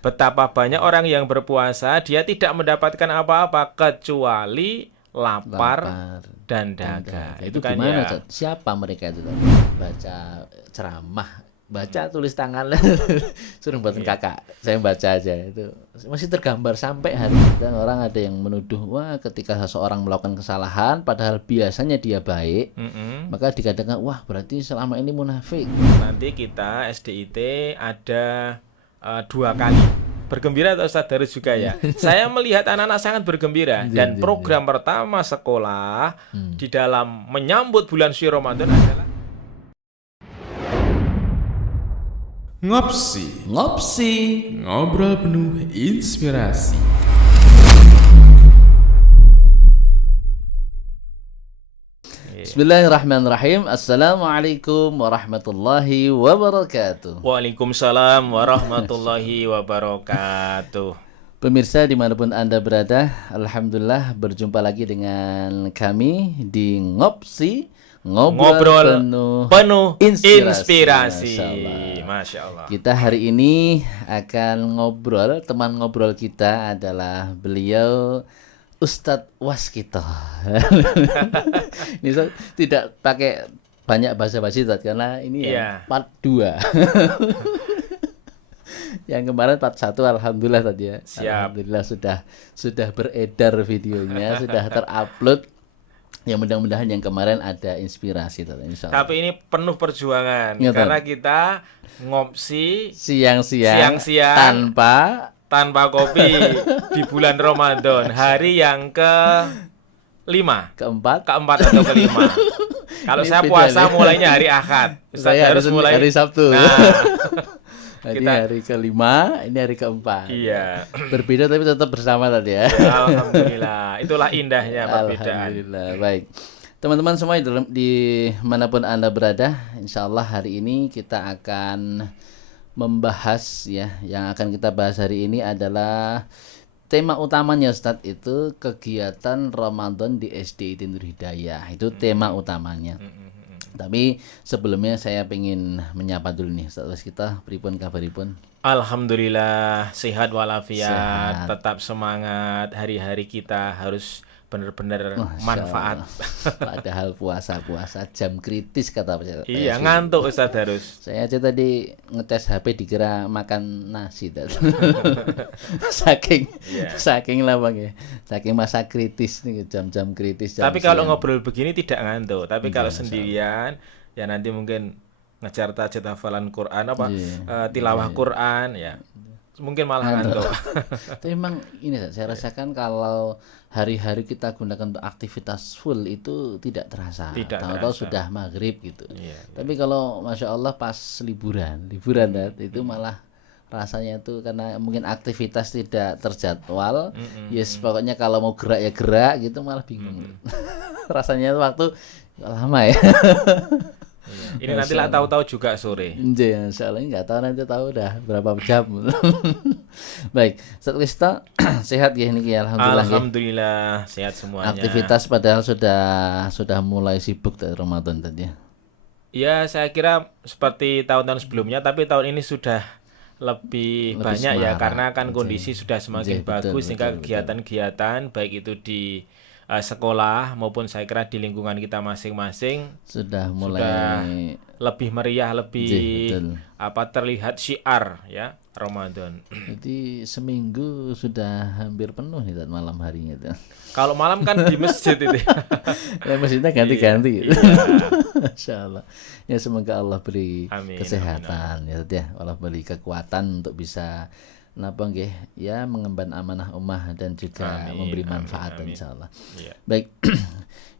Betapa banyak orang yang berpuasa, dia tidak mendapatkan apa-apa kecuali lapar Lapar dan dan dahaga. dahaga. Itu Itu kan gimana, ya. Ustaz? Siapa mereka itu, Ustaz? Baca ceramah, baca tulis tangan suruh buatin Iya. kakak. Saya baca aja itu. Masih tergambar sampai hari ini. Dan orang ada yang menuduh, wah ketika seseorang melakukan kesalahan padahal biasanya dia baik, Mm-mm. maka dikatakan wah berarti selama ini munafik. Nanti kita SDIT ada 2 kali bergembira atau Ustadz Darus juga ya. Saya melihat anak-anak sangat bergembira dan Jen, jen, jen. program pertama sekolah di dalam menyambut bulan suci Ramadan adalah Ngopsi, Ngopsi. ngobrol penuh inspirasi. Bismillahirrahmanirrahim. Assalamualaikum warahmatullahi wabarakatuh. Waalaikumsalam warahmatullahi wabarakatuh. Pemirsa dimanapun Anda berada, Alhamdulillah berjumpa lagi dengan kami di Ngopsi, Ngobrol penuh inspirasi. Masya Allah. Masya Allah. Kita hari ini akan ngobrol, teman ngobrol kita adalah beliau Ustadz Waskito. Ini Ustadz tidak pakai banyak basa-basi Ustadz, karena ini Iya. part 2. Yang kemarin part 1 alhamdulillah tadi ya. Siap. Alhamdulillah sudah beredar videonya, sudah terupload. Ya mudah-mudahan yang kemarin ada inspirasi Ustadz, insyaallah. Tapi ini penuh perjuangan Iya, karena kita ngopsi Siang-siang Siang-siang tanpa kopi di bulan Ramadan, hari yang ke-5, keempat. keempat atau kelima. Kalau Ini saya beda puasa nih. mulainya hari Ahad, Ustadz Saya harus mulai hari Sabtu. Nah, Ini kita- hari kelima, ini hari keempat. iya. Berbeda tapi tetap bersama tadi ya. Alhamdulillah, itulah indahnya perbedaan. Alhamdulillah. Baik. Teman-teman semua di manapun Anda berada, insya Allah hari ini kita akan membahas ya, yang akan kita bahas hari ini adalah tema utamanya Ustadz, itu kegiatan Ramadan di SDIT Nur Hidayah. Itu tema utamanya. Tapi sebelumnya saya ingin menyapa dulu nih Ustadz kita, pripun kabaripun? Alhamdulillah, sehat walafiat, Sehat. tetap semangat. Hari-hari kita harus benar-benar Masya manfaat. Allah. Padahal puasa jam kritis kata Pak. Iya, ngantuk Ustadz Darus. Saya aja tadi ngetes HP dikira makan nasi tadi. saking Iya. saking lah Bang ya. Saking masa kritis nih, jam-jam kritis. Jam Tapi kalau siang. ngobrol begini tidak ngantuk. Tapi kalau Masya sendirian, ya nanti mungkin ngejar tajwid hafalan Quran apa Iya. tilawah Quran ya. Mungkin malah ngantuk. Tapi memang ini saya rasakan kalau hari-hari kita gunakan untuk aktivitas full itu tidak terasa. Tidak Tahu-tahu terasa. sudah maghrib gitu. Iya. Tapi kalau Masya Allah pas liburan Dad, itu malah rasanya itu karena mungkin aktivitas tidak terjadwal. Yes, pokoknya kalau mau gerak ya gerak gitu, malah bingung. Rasanya itu waktu lama ya. Ini nanti lah tahu-tahu juga sore. Iya, Insya Allah nggak tahu, nanti tahu udah berapa jam. Baik, Ustaz Krista sehat ya ini ya, alhamdulillah. Ya. Alhamdulillah sehat semuanya. Aktivitas padahal sudah mulai sibuk dari Ramadan tadi ya. Ya, saya kira seperti tahun-tahun sebelumnya, tapi tahun ini sudah lebih banyak ya, semarak. karena kan kondisi sudah semakin Betul, bagus, sehingga betul. kegiatan-kegiatan baik itu di sekolah maupun saya kira di lingkungan kita masing-masing Sudah mulai sudah lebih meriah, lebih betul. terlihat syiar ya Ramadan. Jadi seminggu sudah hampir penuh nih Tat, malam harinya itu. Kalau malam kan di masjid itu. Ya, masjidnya ganti-ganti gitu. Iya. Masya Allah. Ya semoga Allah beri Amin, kesehatan ya Tat, ya. Allah beri kekuatan untuk bisa napa nggih ya mengemban amanah ummah dan juga Amin, memberi amin, manfaat amin. insyaallah. Iya. Baik.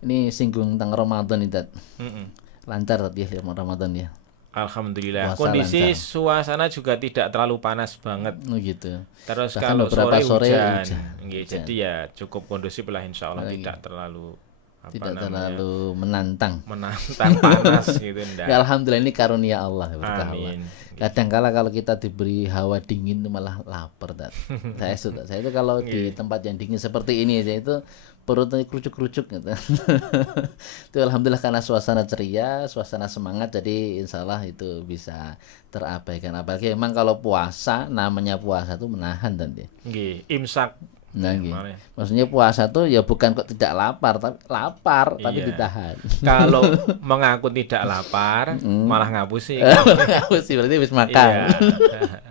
Ini singgung tentang Ramadan nih Tat. Mm-mm. Lancar tadi ya Ramadan ya. Alhamdulillah. Puasa Kondisi lancar. suasana juga tidak terlalu panas banget. Oh gitu. Terus Bahkan kalau beberapa sore sore hujan. hujan. Nggih, jadi ya cukup kondusif lah, insya Allah Lagi. tidak terlalu apa Tidak namanya, terlalu menantang. menantang panas gitu enggak. Ya, alhamdulillah ini karunia Allah, berkah Allah. Amin. Kadang-kala kalau kita diberi hawa dingin itu malah lapar, Tat. Saya itu kalau di tempat yang dingin seperti ini aja itu perutnya kerucuk-kerucuk gitu. Itu alhamdulillah karena suasana ceria, suasana semangat, jadi insya Allah itu bisa terabaikan. Apalagi memang kalau puasa, namanya puasa tuh menahan tadi. Nggih, imsak. Nah, gitu. Mana? Maksudnya puasa tuh ya bukan kok tidak lapar, tapi lapar tapi Iya. ditahan. Kalau mengaku tidak lapar, malah ngapusi. Aku sih berarti habis makan. Iya.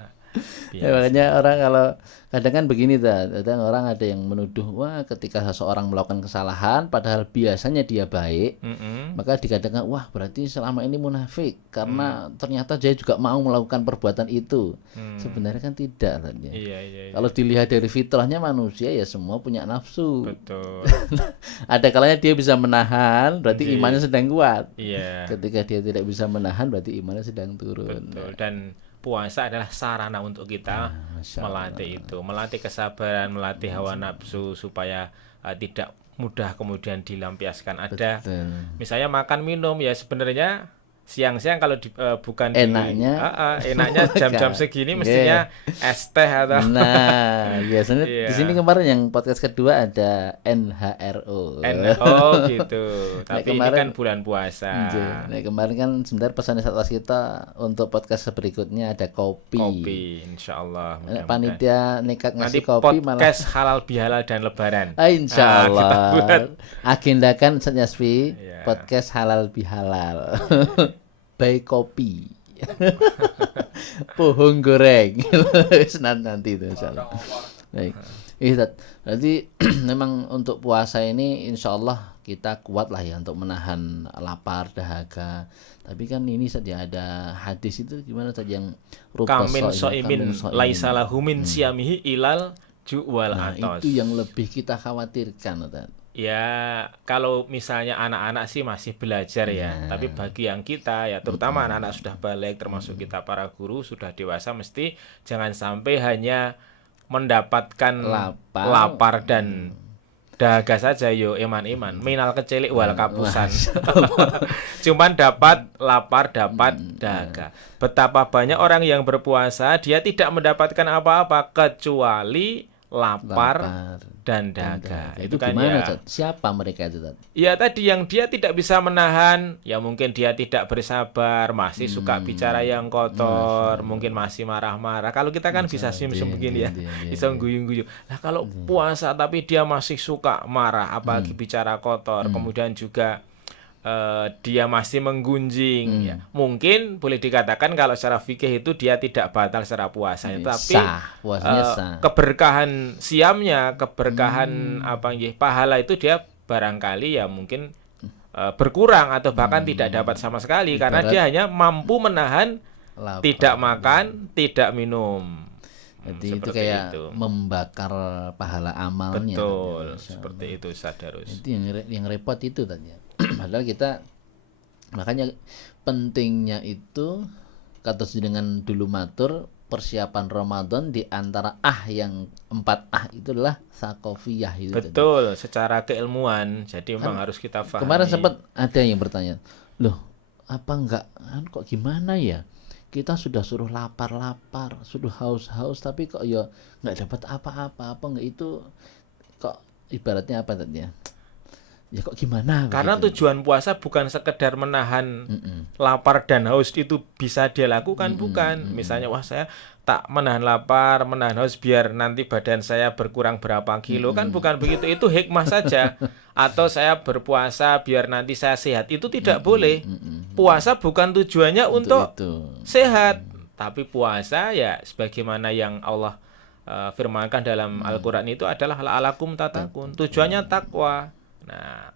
Ya, makanya orang kalau kadang kan begini, kadang orang ada yang menuduh, wah ketika seseorang melakukan kesalahan padahal biasanya dia baik, Mm-mm. maka dikatakan wah berarti selama ini munafik karena ternyata dia juga mau melakukan perbuatan itu. Sebenarnya kan tidak tadi. Iya. Kalau dilihat dari fitrahnya manusia ya semua punya nafsu. Betul. Ada kalanya dia bisa menahan, berarti Iya. imannya sedang kuat. Iya. Ketika dia tidak bisa menahan, berarti imannya sedang turun. Betul. Dan puasa adalah sarana untuk kita Masya melatih itu, melatih kesabaran, melatih hawa nafsu supaya tidak mudah kemudian dilampiaskan. Ada Betul. misalnya makan minum ya sebenarnya siang-siang kalau bukan Enaknya. enaknya jam-jam segini mestinya es teh atau Nah, biasanya Iya. di sini kemarin yang podcast kedua ada NHRO. oh gitu. Tapi ini kemarin- kan bulan puasa. Nah, kemarin kan sebenarnya pesan atas kita untuk podcast berikutnya ada kopi. Kopi, insya Allah. Nek mudah-mudahan. panitia nekat Nanti ngasih kopi malah. podcast halal bihalal dan lebaran. Insya Ah, kita buat. Allah. Agendakan Ustaz Yasfi Iya. podcast halal bihalal. By kopi. Pohon goreng. Nanti itu insyaallah. Baik. Ustaz, berarti memang untuk puasa ini insya Allah kita kuat lah ya untuk menahan lapar, dahaga. Tapi kan ini saja ada hadis itu gimana tadi yang Kamin so'imin, so'imin laisa lahu min siyamihi ilal ju'wal Nah, atos. itu yang lebih kita khawatirkan, Ustaz. Ya, kalau misalnya anak-anak sih masih belajar ya. Tapi bagi yang kita ya, terutama anak-anak sudah balik, termasuk kita para guru sudah dewasa, mesti jangan sampai hanya mendapatkan lapar dan dahaga saja yo iman-iman. Minal kecilik wal kapusan. Cuman dapat lapar, dapat dahaga. Betapa banyak orang yang berpuasa dia tidak mendapatkan apa-apa kecuali lapar dan dahaga. Itu Itu kan gimana, ya. Ustaz? Siapa mereka itu, Ustaz? Ya tadi yang dia tidak bisa menahan, ya mungkin dia tidak bersabar, masih suka bicara yang kotor, mungkin masih marah-marah. Kalau kita kan bisa sim-sim begini ya, bisa guyu-guyu. Nah kalau puasa tapi dia masih suka marah, apalagi bicara kotor, kemudian juga dia masih menggunjing, ya mungkin boleh dikatakan kalau secara fikih itu dia tidak batal secara puasanya, tapi Sah, puasanya sah. keberkahan siamnya, keberkahan pahala itu dia barangkali ya mungkin berkurang atau bahkan tidak dapat sama sekali karena dia hanya mampu menahan Lapar. tidak makan, tidak minum. Jadi itu Seperti kayak itu. membakar pahala amalnya. Betul, Masya seperti Allah. itu Sadarus. Itu yang repot itu tadi. Padahal kita makanya pentingnya itu kata dengan dulu matur persiapan Ramadan di antara yang 4 itu adalah sakofiyah itu tadi. Betul, secara keilmuan. Jadi memang harus kita pahami. Kemarin sempat ada yang bertanya, loh apa enggak kok gimana ya? Kita sudah suruh lapar-lapar, sudah haus-haus, tapi kok ya nggak dapat apa-apa, apa enggak itu kok ibaratnya apa tadi ya? Ya kok gimana? Karena begitu. tujuan puasa bukan sekedar menahan lapar dan haus itu bisa dia lakukan, bukan. Misalnya, wah saya tak menahan lapar, menahan haus biar nanti badan saya berkurang berapa kilo, kan bukan begitu. Itu hikmah saja. Atau saya berpuasa biar nanti saya sehat, itu tidak boleh. Puasa bukan tujuannya untuk itu. sehat, tapi puasa ya sebagaimana yang Allah firmankan dalam Al-Qur'an itu adalah la'alakum tatakun. Tujuannya takwa. Nah,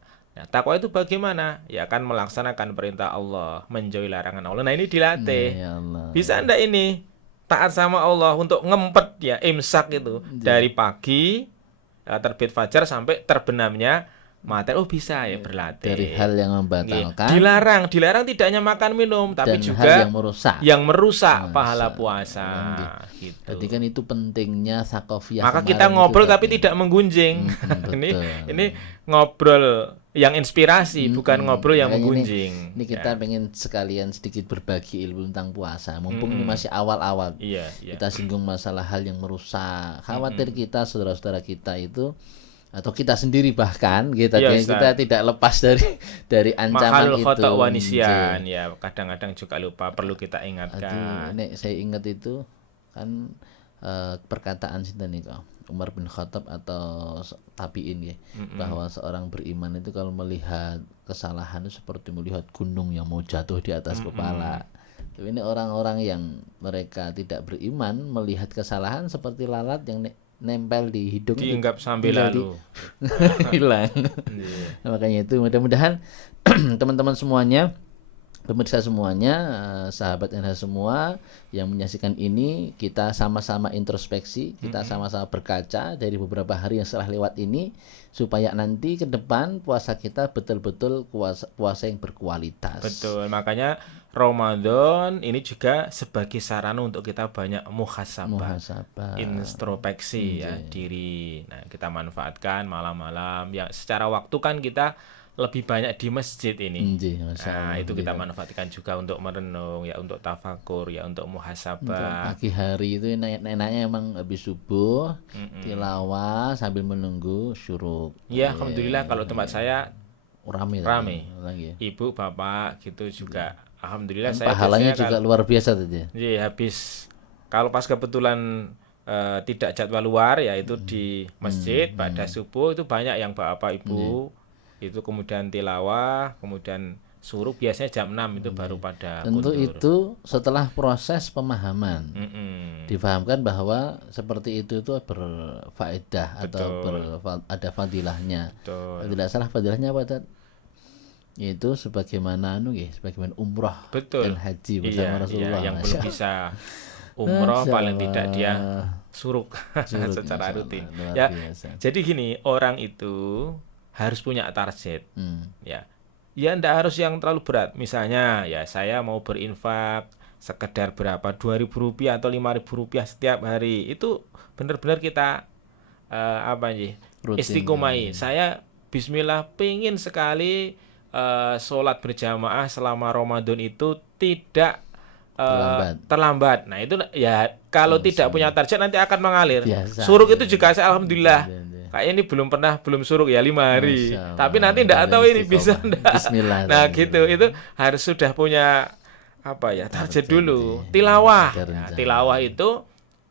takwa itu bagaimana? Ya kan melaksanakan perintah Allah, menjauhi larangan Allah. Nah, ini dilatih. Ya Allah. Bisa enggak ini taat sama Allah untuk ngempet ya imsak itu dari pagi terbit fajar sampai terbenamnya materi, oh bisa ya berlatih. Dari hal yang Nggih. membatalkan Dilarang tidak hanya makan minum, tapi dan juga hal yang merusak. pahala Masya puasa. Allah. Gitu. Jadi kan itu pentingnya sakofiyah. Maka kemarin kita itu ngobrol tapi tadi. tidak menggunjing. ini betul. ini ngobrol yang inspirasi, bukan ngobrol yang Makanya menggunjing. Ini kita pengen sekalian sedikit berbagi ilmu tentang puasa. Mumpung ini masih awal-awal. Iya, iya. Kita singgung masalah hal yang merusak. Khawatir kita, saudara-saudara kita itu, atau kita sendiri bahkan kita Iya, kita tidak lepas dari ancaman Mahalul itu. khota' wa nisyan, ya kadang-kadang juga lupa, perlu kita ingatkan. Aduh, nek saya ingat itu kan perkataan sinten niku Umar bin Khattab atau tabiin ya, bahwa seorang beriman itu kalau melihat kesalahan itu seperti melihat gunung yang mau jatuh di atas kepala. Tapi ini orang-orang yang mereka tidak beriman melihat kesalahan seperti lalat yang nempel di hidung, Diinggap sambil tinggal lalu. hilang. Iya. Nah, makanya itu mudah-mudahan teman-teman semuanya, pemirsa semuanya, sahabat NH semua yang menyaksikan ini, kita sama-sama introspeksi, kita sama-sama berkaca dari beberapa hari yang setelah lewat ini, supaya nanti ke depan puasa kita betul-betul puasa yang berkualitas. Betul, makanya Ramadan ini juga sebagai sarana untuk kita banyak muhasabah, Muhasabah. introspeksi ya diri. Nah, kita manfaatkan malam-malam yang secara waktu kan kita lebih banyak di masjid ini. Masya Nah, Allah, itu kita manfaatkan juga untuk merenung, ya untuk tafakur, ya untuk muhasabah. pagi hari itu enak-enaknya emang habis subuh tilawah sambil menunggu syuruk. Ya, alhamdulillah kalau tempat saya Rame lagi. ibu, bapak gitu juga. Alhamdulillah Dan saya pahalanya biasanya juga luar biasa tadi. Iya, habis kalau pas kebetulan tidak jadwal luar ya itu di masjid pada subuh itu banyak yang bapak ibu itu kemudian tilawah, kemudian suruh biasanya jam 6 itu baru pada Tentu kundur. itu setelah proses pemahaman. Mm-mm. Difahamkan bahwa seperti itu berfaedah atau ada fadilahnya. Betul. Kalau tidak salah fadilahnya apa Tad? Yaitu sebagaimana sebagaimana umroh Betul. dan haji bersama Rasulullah. yang Masya belum bisa umroh Masya paling Allah. tidak dia suruk Suruk, secara Masya rutin. Allah, luar Ya, biasa. jadi gini, orang itu harus punya target. Ya. Ya ndak harus yang terlalu berat. Misalnya ya saya mau berinfak sekedar berapa, Rp2.000 atau Rp5.000 setiap hari. Itu benar-benar kita Rutin. istiqomai. Saya bismillah pengen sekali sholat berjamaah selama Ramadan itu tidak terlambat. Nah itu ya kalau tidak punya target nanti akan mengalir. Biasa. Suruk itu juga saya alhamdulillah Iya. kayak ini belum suruk ya 5 hari. Masya Allah. Tapi nanti enggak tahu ini bisa Istiqomah. enggak. Bismillah. Nah gitu itu harus sudah punya target dulu. Tilawah. Ada Nah, rencana. tilawah itu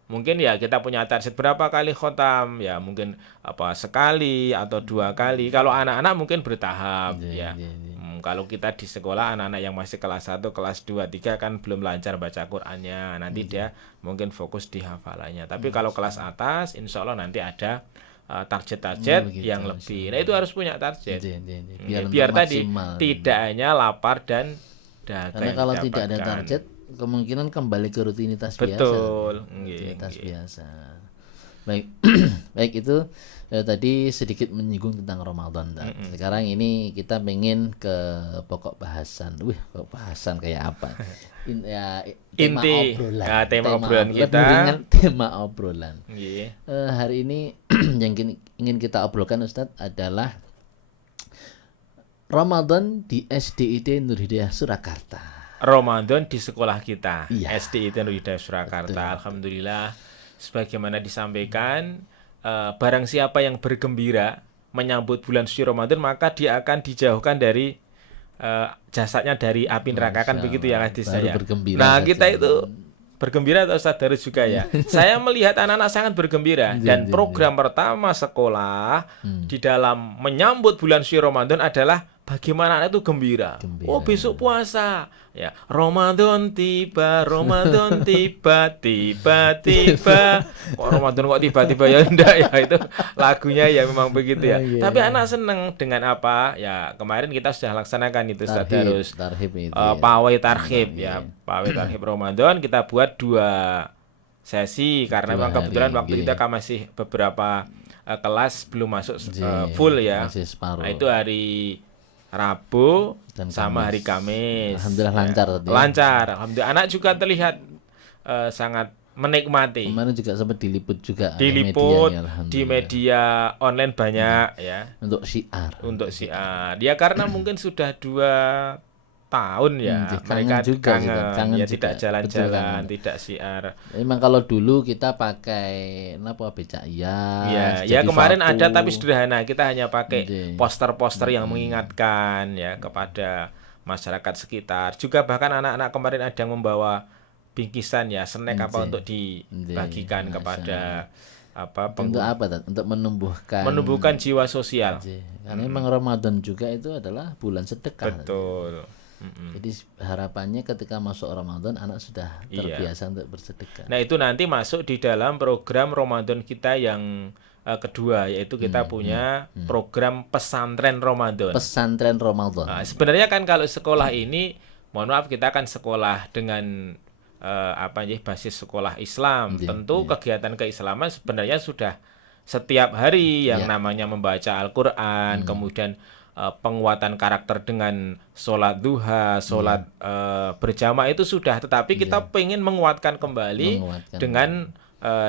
mungkin ya kita punya target berapa kali khotam ya mungkin sekali atau 2 kali. Kalau anak-anak mungkin bertahap ya. Kalau kita di sekolah anak-anak yang masih kelas 1, kelas 2, 3 kan belum lancar baca Qur'annya. Nanti dia mungkin fokus di hafalannya. Tapi kalau kelas atas insya Allah nanti ada target-target yang lebih. Nah itu harus punya target. Biar tadi maksimal. tidak hanya lapar dan dahaga. Karena yang kalau tidak ada didapatkan. target, kemungkinan kembali ke rutinitas Betul. biasa. Rutinitas Nggih. biasa. Baik, baik itu tadi sedikit menyinggung tentang Ramadan. Sekarang ini kita pengen ke pokok bahasan. Pokok bahasan kayak apa? Tema Inti. obrolan. Nah, tema obrolan lebih kita. ringan, tema obrolan. Nggih. Hari ini yang ingin kita obrolkan Ustadz adalah Ramadan di SDIT Nur Hidayah Surakarta. Ramadan di sekolah kita, Iya. SDIT Nur Hidayah Surakarta. Alhamdulillah, sebagaimana disampaikan, barang siapa yang bergembira menyambut bulan suci Ramadan, maka dia akan dijauhkan dari jasadnya dari api neraka, kan Masya begitu ya Allah. hadisnya Baru ya. bergembira Nah, saja. kita itu bergembira atau Ustaz Darus juga ya. Saya melihat anak-anak sangat bergembira dan program pertama sekolah di dalam menyambut bulan suci Ramadan adalah bagaimana anak itu gembira. Oh, besok puasa. Ya, Ramadan tiba, tiba-tiba. Kok Ramadan kok tiba-tiba ya enggak ya, itu lagunya ya memang begitu ya. Tapi anak seneng dengan apa? Ya, kemarin kita sudah laksanakan itu Ustaz Darus. Tarhib itu. Pawai tarhib ya. Pawai tarhib Ramadan kita buat 2 sesi karena memang kebetulan waktu kita kan masih beberapa kelas belum masuk Ji, full ya. masih separuh. Nah, itu hari Rabu Dan sama Kamis. hari Kamis. Alhamdulillah Ya. lancar tadi ya. Lancar. Alhamdulillah anak juga terlihat sangat menikmati. Kemarin juga sempat diliput juga ada Diliput medianya, di alhamdulillah. media online banyak ya Untuk syiar. untuk siar. Ya karena mungkin sudah 2 tahun ya kangen mereka juga sih, kan. Kangen ya juga. tidak Betul, jalan-jalan, kangen. tidak siar. Memang kalau dulu kita pakai apa becak Ya, jadi kemarin vakum. ada tapi sederhana. Kita hanya pakai Iya. poster-poster yang mengingatkan ya kepada masyarakat sekitar. Juga bahkan anak-anak kemarin ada yang membawa bingkisan ya, snack apa untuk dibagikan Masya kepada apa Untuk apa Tat? Untuk menumbuhkan jiwa sosial. Karena memang Ramadan juga itu adalah bulan sedekah. Betul. Mm-mm. Jadi harapannya ketika masuk Ramadan anak sudah Iya. terbiasa untuk bersedekah. Nah, itu nanti masuk di dalam program Ramadan kita yang kedua, yaitu kita punya program pesantren Ramadan. Pesantren Ramadan. Nah, sebenarnya kan kalau sekolah ini, mohon maaf kita kan sekolah dengan basis sekolah Islam. Tentu kegiatan keislaman sebenarnya sudah setiap hari yang namanya membaca Al-Qur'an, kemudian penguatan karakter dengan sholat duha, sholat berjamaah itu sudah. Tetapi kita pengen menguatkan kembali dengan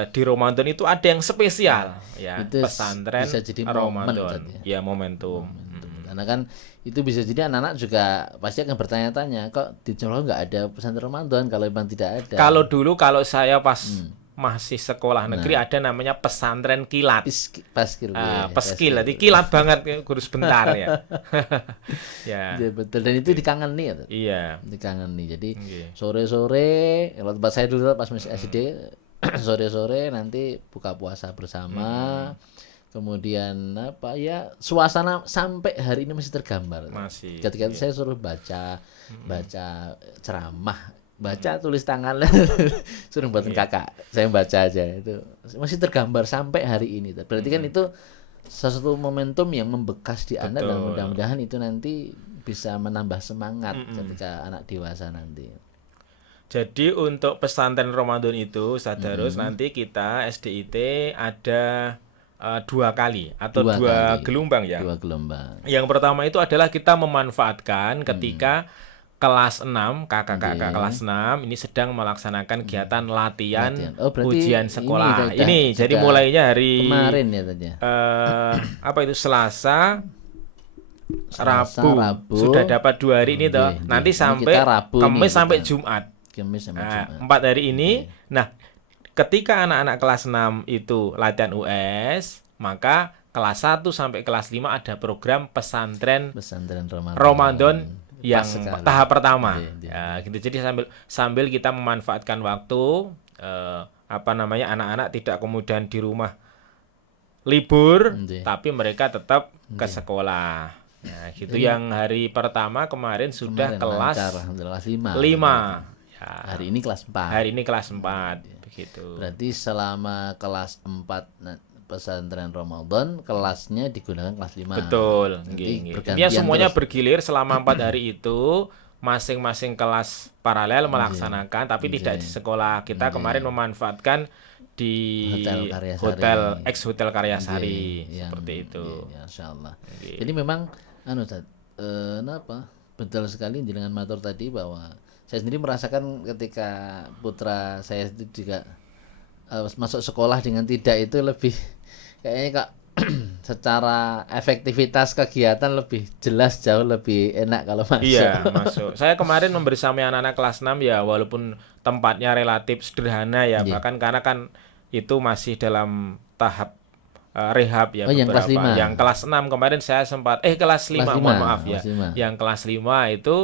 di Ramadan itu ada yang spesial ya, Itu pesantren bisa jadi momen, Ramadan. Tat, Ya, momentum. Karena kan itu bisa jadi anak-anak juga pasti akan bertanya-tanya, kok di Jawa nggak ada pesantren Ramadan kalau memang tidak ada. Kalau dulu kalau saya pas masih sekolah negeri ada namanya pesantren kilat. Paskil. Peskil, jadi kilat banget guru sebentar ya. Ya. Ya, betul, dan itu dikangeni ya. Tat? Iya. Dikangeni. Jadi Nggih. sore-sore kalau tempat saya dulu pas masih SD sore-sore nanti buka puasa bersama. Kemudian apa ya, suasana sampai hari ini masih tergambar. Masih. Ketika itu saya suruh baca ceramah, baca tulis tangan suruh buatin kakak, saya baca aja, itu masih tergambar sampai hari ini. Berarti kan itu sesuatu momentum yang membekas di anak, dan mudah-mudahan itu nanti bisa menambah semangat ketika anak dewasa nanti. Jadi untuk pesantren Ramadan itu Sadarus nanti kita SDIT ada 2 kali atau 2 gelombang ya. 2 gelombang. Yang pertama itu adalah kita memanfaatkan ketika kelas 6, kakak-kakak kelas 6 ini sedang melaksanakan kegiatan latihan Oh, berarti ujian sekolah. ini Ini sudah jadi mulainya hari kemarin ya tadi. apa itu Selasa, Selasa, Rabu. Sudah dapat 2 hari ini toh. Iya. Nanti Ini sampai kita Rabu Kamis nih, sampai kita. Jumat. Kamis sama Nah, Jumat. 4 hari ini. Nah, ketika anak-anak kelas 6 itu latihan US, maka kelas 1 sampai kelas 5 ada program pesantren Pesantren Ramadan yang sekali. tahap pertama. Iya. Ya, gitu. Jadi sambil kita memanfaatkan waktu anak-anak tidak kemudian di rumah libur, Iya. tapi mereka tetap ke sekolah. Nah, gitu yang hari pertama kemarin sudah Kemarin kelas lancar, alhamdulillah, kelas 5. 5. Ya, Hari ini kelas 4. hari ini kelas 4 begitu. Berarti selama kelas 4 pesantren Ramadan kelasnya digunakan kelas 5. Betul. Nanti Nggih, nggih. bergantian Intinya semuanya terus. bergilir selama 4 hari itu, masing-masing kelas paralel melaksanakan, tapi tidak di sekolah. Kita kemarin memanfaatkan di Hotel Karyasari. hotel ex-hotel Karyasari Yang- seperti itu. Ya, Masya Allah. Nggih. Jadi memang Ustaz, kenapa? Betul sekali dengan matur tadi bahwa saya sendiri merasakan ketika putra saya itu juga masuk sekolah dengan tidak itu lebih kayaknya Kak secara efektivitas kegiatan lebih jelas, jauh lebih enak kalau masuk. Iya, masuk. Saya kemarin membersama anak-anak kelas 6 ya, walaupun tempatnya relatif sederhana ya, bahkan karena kan itu masih dalam tahap rehab ya Oh, yang kelas 5. Yang kelas 6 kemarin saya sempat kelas 5, Kelas mohon 5, maaf ya. kelas 5. Yang kelas 5 itu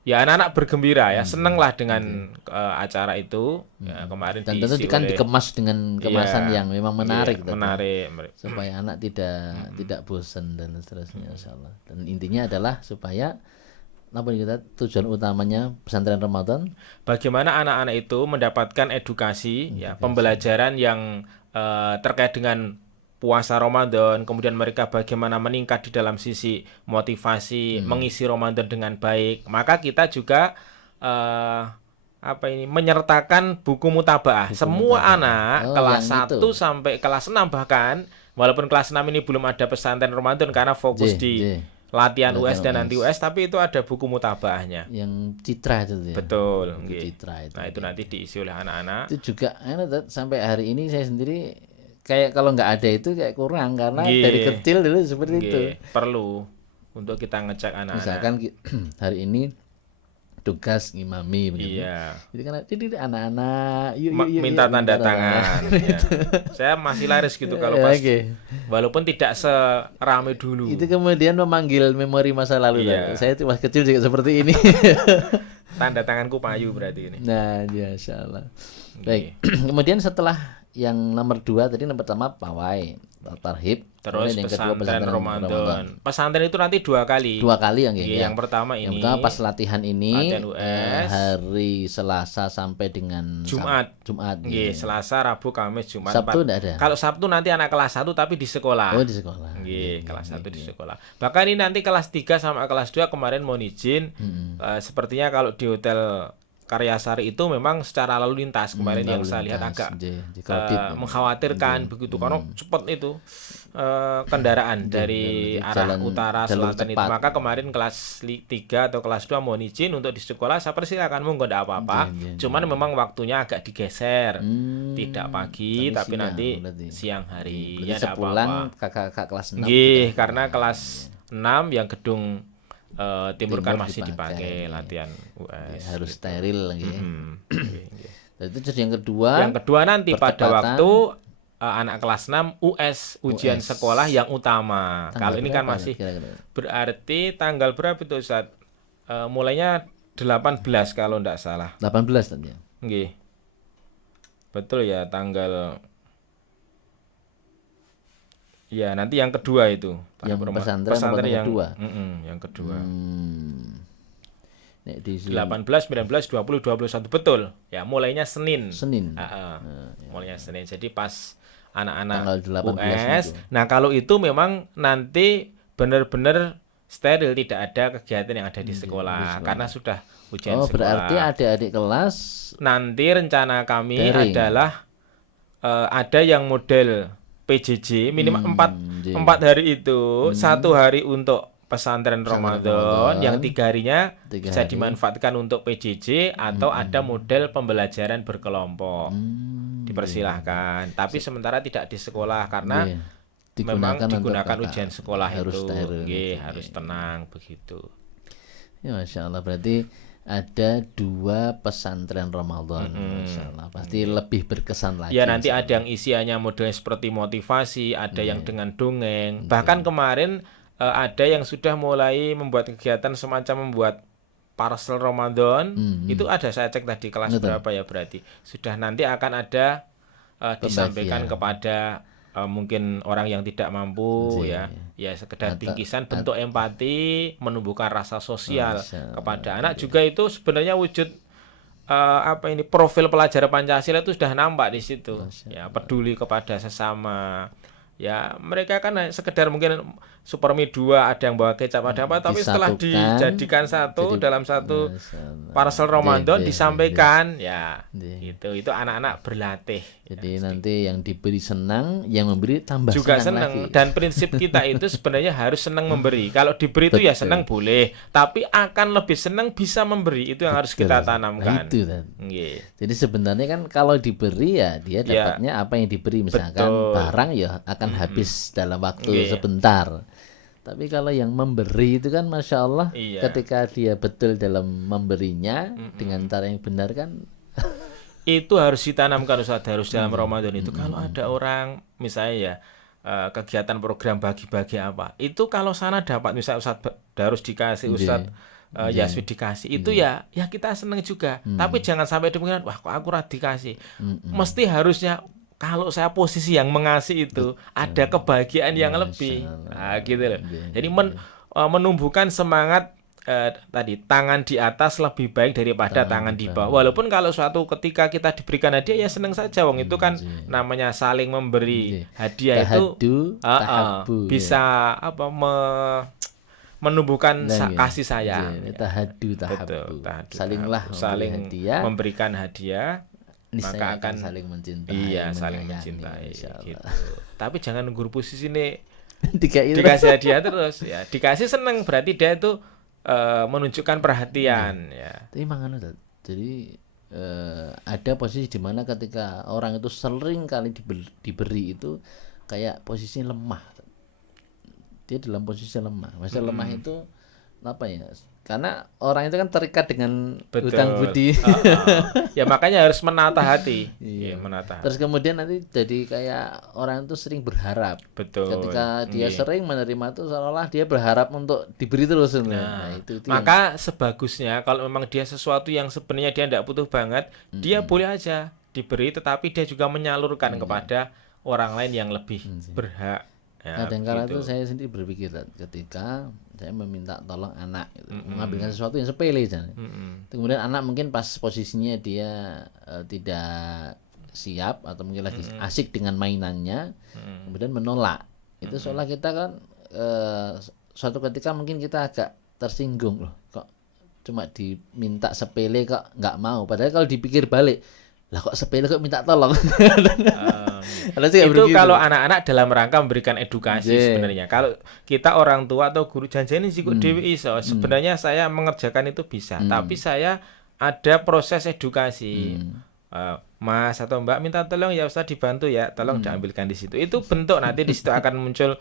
ya anak-anak bergembira ya, seneng lah dengan acara itu. Ya, kemarin Dan tentu diisi kan oleh- dikemas dengan kemasan Iya, yang memang menarik, iya, Ustaz. menarik. Supaya anak tidak bosan dan seterusnya, insyaallah. Dan intinya adalah supaya apa kita tujuan utamanya pesantren Ramadan Bagaimana anak-anak itu mendapatkan edukasi ya, pembelajaran yang terkait dengan puasa Ramadan, kemudian mereka bagaimana meningkat di dalam sisi motivasi, mengisi Ramadan dengan baik. Maka kita juga menyertakan buku mutabaah. Semua anak Oh, kelas yang 1 itu. sampai kelas 6 bahkan walaupun kelas 6 ini belum ada pesantren Ramadan karena fokus J, di J. latihan Latihan US dan US. anti US, tapi itu ada buku mutabaahnya. Yang citra itu ya. Betul, Buku nggih. citra itu. Nah, itu nanti diisi oleh anak-anak. Itu juga sampai hari ini saya sendiri kayak kalau nggak ada itu kayak kurang karena Nggih. dari kecil dulu seperti itu. Nggih, perlu untuk kita ngecek anak-anak. Misalkan hari ini tugas ngimami begitu. Iya. Jadi kan jadi anak-anak yuk, Minta tanda tanda tangan. Ya. Saya masih laris gitu kalau Ya, pas oke. walaupun tidak serame dulu. Itu kemudian memanggil memori masa lalu. Iya. Saya tuh pas kecil juga seperti ini. Tanda tanganku payu berarti ini. Nah, ya insyaallah. Baik. Kemudian setelah yang nomor 2 tadi, nomor pertama pawai tarhib, Terus kemudian yang kedua pesantren Ramadan. Pesantren itu nanti 2 kali. 2 kali yang Iya, yang pertama Yang ini pertama pas latihan ini latihan US. hari Selasa sampai dengan Jumat. Jumat. Nggih, Selasa, Rabu, Kamis, Jumat. Sabtu 4. enggak ada. Kalau Sabtu nanti anak kelas 1 tapi di sekolah. Oh, di sekolah. Nggih, kelas 1 di sekolah. Bahkan ini nanti kelas 3 sama kelas 2 kemarin mohon izin. Sepertinya kalau di Hotel Karyasari itu memang secara lalu lintas kemarin yang saya lihat agak mengkhawatirkan begitu karena cepat itu kendaraan dari arah utara jalur selatan itu. cepat. Maka kemarin kelas 3 atau kelas 2 mohon izin untuk di sekolah saya persilakan monggo enggak apa-apa. Cuman memang waktunya agak digeser. Tidak pagi tapi siang, nanti berarti. siang hari. Berarti Ya enggak sepulang apa-apa. kakak-kakak kelas 6. Nggih, karena kelas 6 yang gedung timur kan Timur masih dipakai. dipakai latihan US. Harus steril lagi. Nggih, nggih. Itu terus yang kedua. Yang kedua nanti pada percepatan. waktu anak kelas 6 US ujian US. sekolah yang utama. Tanggal Kalau ini kan berapa masih kira-kira? berarti tanggal berapa itu Ustaz? Mulainya 18 kalau enggak salah. 18 tadi ya. Nggih. Betul ya tanggal. Ya, nanti yang kedua itu. Yang Pada pesantren yang kedua. yang kedua. Nek di 18, 19, 20, 21 betul. Ya, mulainya Senin. Senin. Mulainya Senin. Jadi pas anak-anak Tanggal 18 US. itu. Nah, kalau itu memang nanti benar-benar steril, tidak ada kegiatan yang ada di sekolah karena sudah ujian Oh, sekolah. berarti adik-adik kelas Nanti rencana kami daring. adalah ada yang model PJJ minimal 4 J. hari itu, 1 hari untuk pesantren Ramadan, yang 3 harinya 3 bisa hari. dimanfaatkan untuk PJJ atau ada model pembelajaran berkelompok. Dipersilahkan. Tapi sementara tidak di sekolah karena Iya. memang Digunakan untuk digunakan kakak. ujian sekolah Harus itu. steril. Nggih, harus tenang begitu. Ya, Masya Allah, berarti ada 2 pesantren Ramadan. Masya Allah, pasti lebih berkesan lagi. Ya nanti ada yang isiannya modelnya seperti motivasi, ada yang dengan dongeng. Bahkan kemarin ada yang sudah mulai membuat kegiatan semacam membuat parcel Ramadan. Itu ada, saya cek tadi kelas berapa ya berarti. Sudah nanti akan ada disampaikan kepada mungkin orang yang tidak mampu ya sekedar bingkisan bentuk empati, menumbuhkan rasa sosial kepada anak. Juga itu sebenarnya wujud profil pelajar Pancasila itu sudah nampak di situ. Ya, peduli kepada sesama. Ya, mereka kan sekedar mungkin Supermi 2 ada yang bawa kecap ada apa, tapi setelah dijadikan satu dalam satu parcel Ramadan disampaikan ya itu anak-anak berlatih. Jadi nanti yang diberi senang, yang memberi tambah juga senang lagi. Dan prinsip kita itu sebenarnya harus senang memberi. Kalau diberi itu ya senang boleh, tapi akan lebih senang bisa memberi, itu yang harus kita tanamkan. Nah, itu kan. Nggih. Jadi sebenarnya kan kalau diberi ya dia dapatnya apa yang diberi, misalkan barang ya akan habis dalam waktu sebentar. Tapi kalau yang memberi itu kan Masya Allah, ketika dia betul dalam memberinya dengan cara yang benar kan itu harus ditanamkan Ustaz, harus dalam Ramadan itu. Kalau ada orang misalnya ya kegiatan program bagi-bagi apa, itu kalau sana dapat misalnya Ustaz Darus dikasih, Ustaz Yaswi dikasih, itu ya kita seneng juga. Tapi jangan sampai demikian, wah kok aku dikasih. Mesti harusnya kalau saya posisi yang mengasih itu ada kebahagiaan yang lebih. Nah, gitu loh. Jadi menumbuhkan semangat tadi tangan di atas lebih baik daripada tangan di bawah. Walaupun kalau suatu ketika kita diberikan hadiah ya senang saja, wong itu kan namanya saling memberi. Hadiah itu bisa menumbuhkan kasih sayang. Tahadu, tahabbu. Salinglah saling memberikan hadiah niscaya maka akan saling mencintai. iya saling menyayangi, mencintai insyaallah. gitu. Tapi jangan nunggu posisi ini Dikai itu. dikasih hadiah terus ya. Dikasih seneng berarti dia itu menunjukkan perhatian ya. Tapi mangan Ustaz. Jadi ada posisi di mana ketika orang itu sering kali diberi itu kayak posisinya lemah. Dia dalam posisi lemah. Maksudnya lemah itu apa ya? Karena orang itu kan terikat dengan Betul. hutang budi. Ya makanya harus menata hati. Iya. Ya, menata. Terus kemudian nanti jadi kayak orang itu sering berharap. Betul. Ketika dia Nggih. sering menerima itu seolah-olah dia berharap untuk diberi terus. Nah, itu yang- Maka sebagusnya kalau memang dia sesuatu yang sebenarnya dia tidak butuh banget, dia boleh aja diberi, tetapi dia juga menyalurkan kepada orang lain yang lebih berhak. Ya, kadang-kala itu begitu. saya sendiri berpikir ketika saya meminta tolong anak gitu, mengambilkan sesuatu yang sepele aja. Kemudian anak mungkin pas posisinya dia tidak siap atau mungkin lagi asik dengan mainannya, kemudian menolak. Itu seolah kita kan suatu ketika mungkin kita agak tersinggung loh, kok cuma diminta sepele kok nggak mau. Padahal kalau dipikir balik, lah kok sepele kok minta tolong. Ada sih kayak Itu begitu. kalau anak-anak dalam rangka memberikan edukasi Iya. sebenarnya. Kalau kita orang tua atau guru janjian sih kok dewi iso. Sebenarnya saya mengerjakan itu bisa, tapi saya ada proses edukasi. Mas atau Mbak minta tolong ya Ustaz dibantu ya, tolong diambilkan di situ. Itu bentuk nanti di situ akan muncul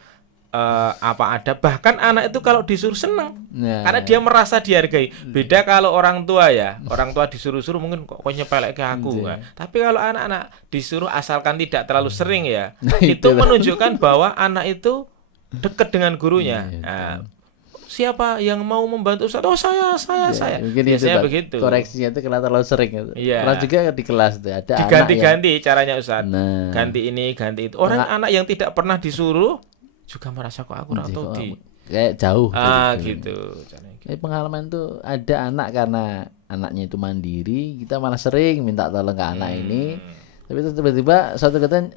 apa ada, bahkan anak itu kalau disuruh seneng Nah. karena dia merasa dihargai. Beda kalau orang tua ya, orang tua disuruh-suruh mungkin kok nyepelek ke aku kan. Tapi kalau anak-anak disuruh asalkan tidak terlalu sering ya, itu menunjukkan bahwa anak itu dekat dengan gurunya. Nah, siapa yang mau membantu Ustaz? Oh saya. Mungkin itu, Biasanya Pak. begitu. Koreksinya itu karena terlalu sering itu. Iya. Pernah juga di kelas tuh ada anak yang Diganti-ganti caranya Ustaz. Nah. Ganti ini, ganti itu. Orang anak yang tidak pernah disuruh juga merasa kok aku ora tahu di. kayak jauh. Gitu. Caranya gitu. Pengalaman tuh ada anak karena anaknya itu mandiri, kita malah sering minta tolong ke anak ini. Tapi terus tiba-tiba suatu ketika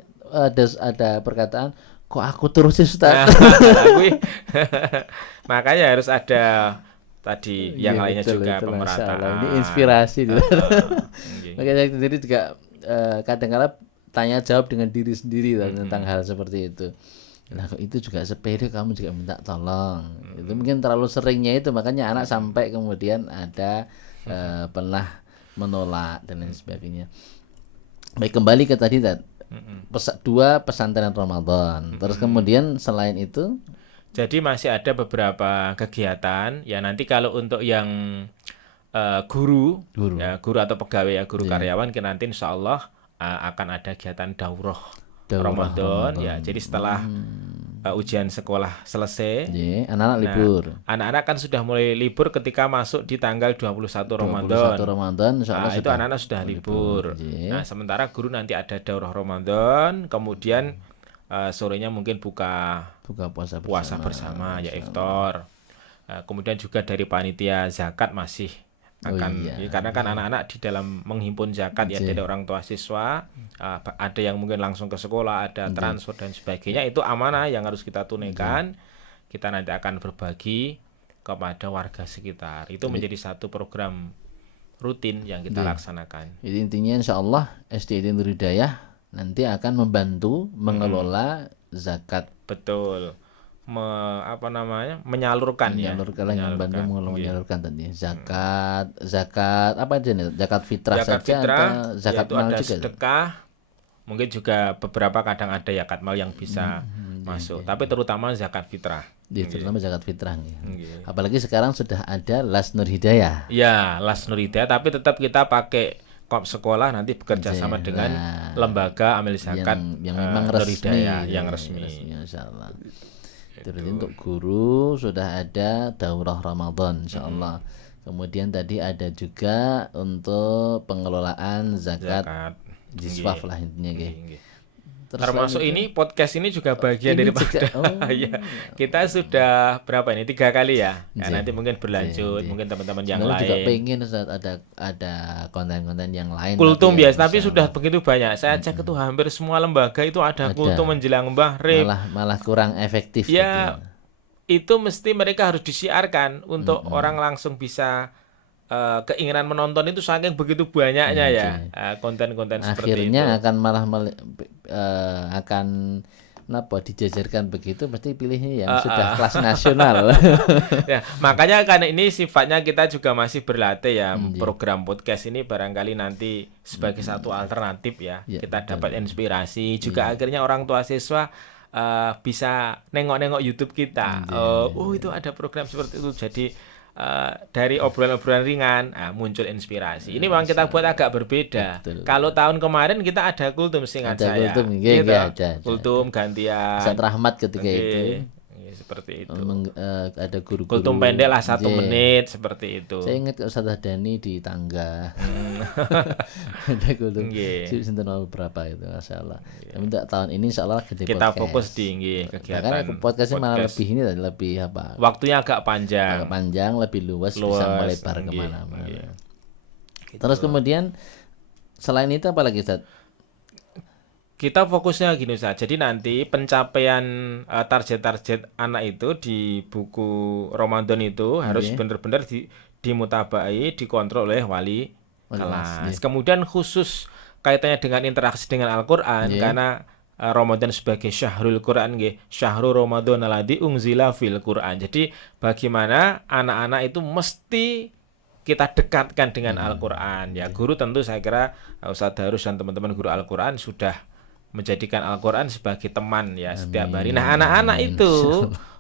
ada perkataan, kok aku terusin Ustaz. Tapi makanya harus ada tadi yang Iya, lainnya betul, juga betul, Masya pemerataan. Allah. Ini inspirasi gitu. Nggih. Makanya saya sendiri juga kadang-kala tanya jawab dengan diri sendiri tentang hal seperti itu. Nah kok itu juga sepele kamu juga minta tolong. Itu mungkin terlalu seringnya itu makanya anak sampai kemudian ada pernah menolak dan lain sebagainya. Baik, kembali ke tadi dua pesantren Ramadan. Terus kemudian selain itu Jadi masih ada beberapa kegiatan ya, nanti kalau untuk yang guru ya, guru atau pegawai ya, guru karyawan nanti insya Allah akan ada kegiatan daurah Ramadan ya. Jadi setelah ujian sekolah selesai, ya, anak-anak libur. anak-anak kan sudah mulai libur ketika masuk di tanggal 21 Ramadan. 21 Ramadan insya Allah Nah, itu anak-anak sudah libur. Nah, sementara guru nanti ada daurah Ramadan, kemudian sorenya mungkin buka puasa bersama ya, iftar. Kemudian juga dari panitia zakat masih akan karena kan anak-anak di dalam menghimpun zakat ya dari orang tua siswa, ada yang mungkin langsung ke sekolah, ada transfer dan sebagainya. Itu amanah yang harus kita tunaikan. Kita nanti akan berbagi kepada warga sekitar. Itu menjadi satu program rutin yang kita laksanakan. Jadi intinya insya Allah SDIT Nur Hidayah nanti akan membantu mengelola zakat. Betul. Menyalurkan ya. Menyalurkan tadi zakat apa aja nih, zakat fitrah Zakat saja fitrah, atau zakat yaitu mal ada juga. sedekah, mungkin juga beberapa kadang ada zakat mal yang bisa masuk, tapi terutama zakat fitrah. Terutama zakat fitrah nih. Nggih. Apalagi sekarang sudah ada Las Nur Hidayah. Ya, Las Nur Hidayah, tapi tetap kita pakai kop sekolah nanti bekerja sama dengan lembaga amil zakat yang memang Nur resmi, Hidayah, yang resmi. Insyaallah. Jadi untuk guru sudah ada daurah Ramadan insyaallah. Kemudian tadi ada juga untuk pengelolaan zakat jiswaf lah intinya kayak. Nggih. Termasuk ini podcast ini juga bagian daripada ya. Kita sudah berapa ini 3 kali ya. Nanti mungkin berlanjut, mungkin teman-teman yang Sebenarnya lain. juga pengen Ustaz, ada konten-konten yang lain. Kultum biasa, tapi sudah begitu banyak. Saya cek itu hampir semua lembaga itu ada kultum menjelang maghrib. Malah kurang efektif. Ya, itu mesti mereka harus disiarkan untuk orang langsung bisa keinginan menonton itu saking begitu banyaknya ya konten-konten seperti itu. Akhirnya akan malah akan dijajarkan begitu, pasti pilihnya yang sudah kelas nasional. Ya, makanya karena ini sifatnya kita juga masih berlatih ya. Program podcast ini barangkali nanti sebagai satu alternatif ya. Kita dapat inspirasi juga akhirnya orang tua siswa bisa nengok-nengok YouTube kita. Oh itu ada program seperti itu. Jadi dari obrolan-obrolan ringan muncul inspirasi. Ini memang kita buat agak berbeda. Kalau tahun kemarin kita ada kultum, seingat saya. Ada kultum gantian. Ustaz Rahmat ketika itu. Seperti itu. Ada guru-guru. Kultum pendek lah 1 menit seperti itu. Saya ingat Ustaz Dani di tangga. Ada kultum. Sinten berapa itu, masyaallah. Tapi untuk tahun ini insyaallah kita fokus di kegiatan. Karena podcastnya malah lebih ini lebih apa? Waktunya agak panjang. Lebih luas, bisa melebar kemana-mana. Terus kemudian selain itu apa lagi, Ustaz? Kita fokusnya gini Ustaz. Jadi nanti pencapaian target-target anak itu di buku Ramadan itu harus benar-benar dimutabai, dikontrol oleh wali kelas. Kemudian khusus kaitannya dengan interaksi dengan Al-Qur'an karena Ramadan sebagai syahrul Qur'an syahrul Ramadan alladzi unzila fil Qur'an. Jadi bagaimana anak-anak itu mesti kita dekatkan dengan Al-Qur'an. Ya, guru tentu saya kira Ustaz Darus dan teman-teman guru Al-Qur'an sudah menjadikan Al-Qur'an sebagai teman ya setiap hari. Nah, anak-anak itu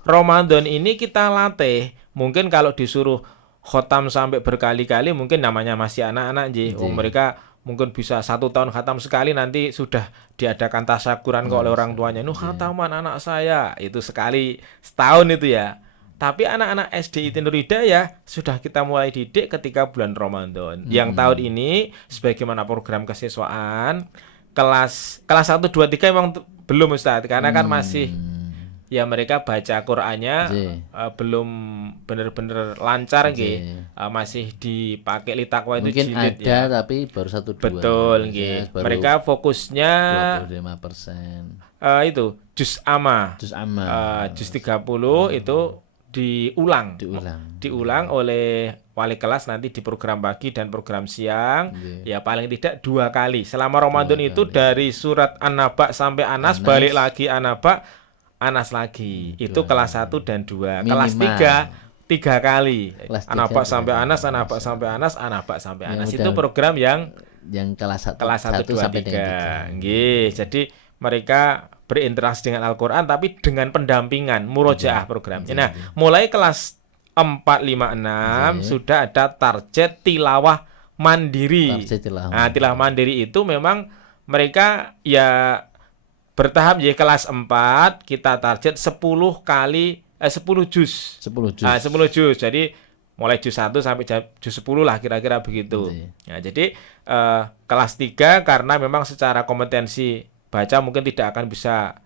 Ramadan ini kita latih. Mungkin kalau disuruh khotam sampai berkali-kali mungkin namanya masih anak-anak mereka mungkin bisa 1 tahun khatam sekali, nanti sudah diadakan tasyakuran oleh orang tuanya. Khataman anak saya itu sekali setahun itu ya. Tapi anak-anak SD Nurida ya sudah kita mulai didik ketika bulan Ramadan. Yang tahun ini sebagaimana program kesiswaan kelas 1 2 3 memang belum Ustaz, karena kan masih ya mereka baca Qur'annya belum benar-benar lancar masih dipakai litakwa itu mungkin jilid ada ya. tapi baru 1 2. Betul mereka fokusnya 25%. Itu juz amma. Juz 30 itu diulang oleh wali kelas nanti di program pagi dan program siang. Ya paling tidak 2 kali selama Ramadan itu dari surat An-Naba sampai Anas, balik lagi An-Naba, Anas lagi. Itu kelas 1 dan 2. Kelas 3 kali. An-Naba sampai Anas, An-Naba sampai Anas, An-Naba sampai Anas. Itu program yang kelas 1 2 3. Jadi mereka berinteraksi dengan Al-Qur'an tapi dengan pendampingan murojaah programnya. Nah, mulai kelas 4, 5, 6 sudah ada target tilawah mandiri. Nah, tilawah mandiri itu memang mereka ya bertahap. Jadi kelas 4 kita target 10 juz. 10 juz. Jadi mulai juz 1 sampai juz 10 lah kira-kira begitu. Nah, jadi kelas 3 karena memang secara kompetensi baca mungkin tidak akan bisa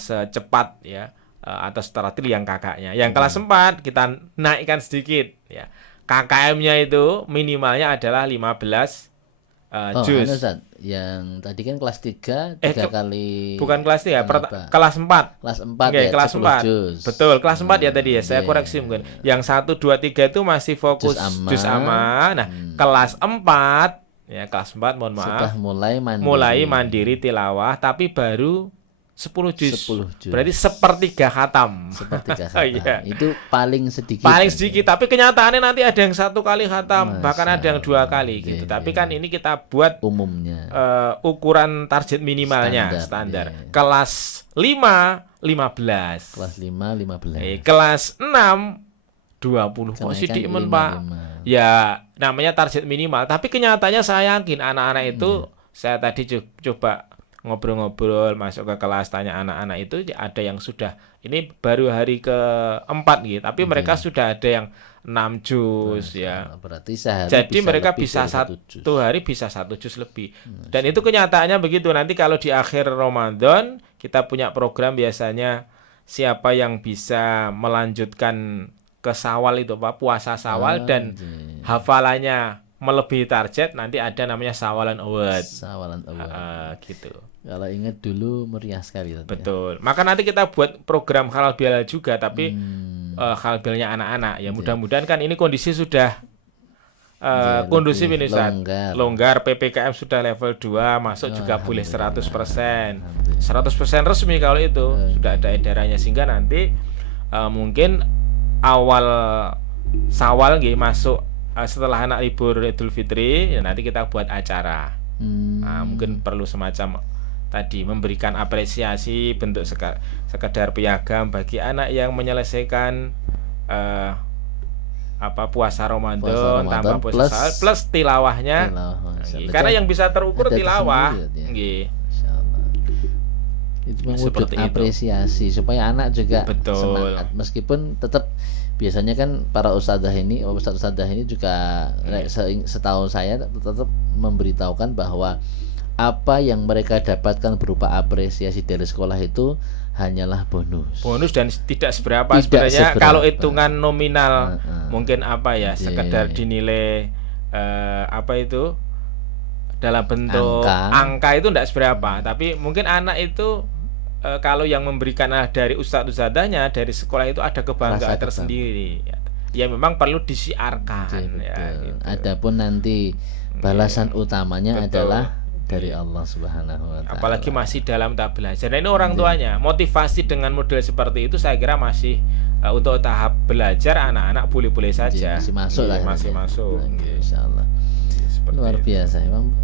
secepat ya atau teratil yang kakaknya. Yang kelas 4 kita naikkan sedikit ya. KKM-nya itu minimalnya adalah 15 juz. Yang tadi kan kelas 3 kali. Bukan kelas 3, kelas 4. Kelas 4 ya, kelas 4. Juz. Betul, kelas 4 ya tadi ya. Saya koreksi mungkin. Yang 1 2 3 itu masih fokus juz amma. Nah, kelas 4 ya, kelas 4 mohon maaf. Sudah mulai mandiri tilawah tapi baru 10 juz. Berarti sepertiga khatam. Iya. Itu paling sedikit. Tapi kenyataannya nanti ada yang 1 kali khatam, bahkan ada yang 2 kali gitu. Tapi kan ini kita buat umumnya ukuran target minimalnya standar. Kelas 5 15. Kelas 5 15. Kelas 6 20. Kok sidik men, Pak? Ya, namanya target minimal. Tapi kenyataannya saya yakin anak-anak itu, saya tadi coba ngobrol-ngobrol, masuk ke kelas, tanya anak-anak itu, ada yang sudah, ini baru hari ke-4 gitu, tapi mereka sudah ada yang 6 juz ya. Berarti sehari jadi mereka bisa 1 hari bisa 1 juz lebih. Dan itu kenyataannya begitu. Nanti kalau di akhir Ramadan kita punya program biasanya siapa yang bisa melanjutkan ke Syawal itu Pak, puasa Syawal dan hafalannya melebihi target, nanti ada namanya Syawalan Award. Gitu. Kalau ingat dulu meriah sekali. Betul. Maka nanti kita buat program halal bihalal juga, tapi halal bihalnya anak-anak. Ya mudah-mudahan kan ini kondisi sudah kondusif lebih ini Ustaz. longgar. Longgar, PPKM sudah level 2, masuk juga boleh 100%. 100% resmi kalau itu sudah ada edarannya, sehingga nanti mungkin awal Syawal nggih masuk setelah anak libur Idul Fitri ya nanti kita buat acara. Mungkin perlu semacam tadi memberikan apresiasi bentuk sekedar piagam bagi anak yang menyelesaikan puasa Ramadan tambah puasa plus tilawahnya. Karena yang bisa terukur tilawah. Nggih. Itu wujud apresiasi supaya anak juga semangat, meskipun tetap biasanya kan para ustadzah ini juga setahu saya tetap memberitahukan bahwa apa yang mereka dapatkan berupa apresiasi dari sekolah itu hanyalah bonus dan tidak seberapa sebenarnya. Kalau hitungan nominal mungkin sekedar dinilai dalam bentuk angka itu tidak seberapa, tapi mungkin anak itu kalau yang memberikan dari ustadz-ustadzahnya dari sekolah itu ada kebanggaan tersendiri ya memang perlu disiarkan gitu. Adapun nanti balasan utamanya adalah dari Allah Subhanahu wa Ta'ala. Apalagi masih dalam tahap belajar. Nah, ini orang tuanya motivasi dengan model seperti itu saya kira masih untuk tahap belajar anak-anak boleh-boleh saja. Masih masuk lah. Masih masuk. Insyaallah. Luar biasa memang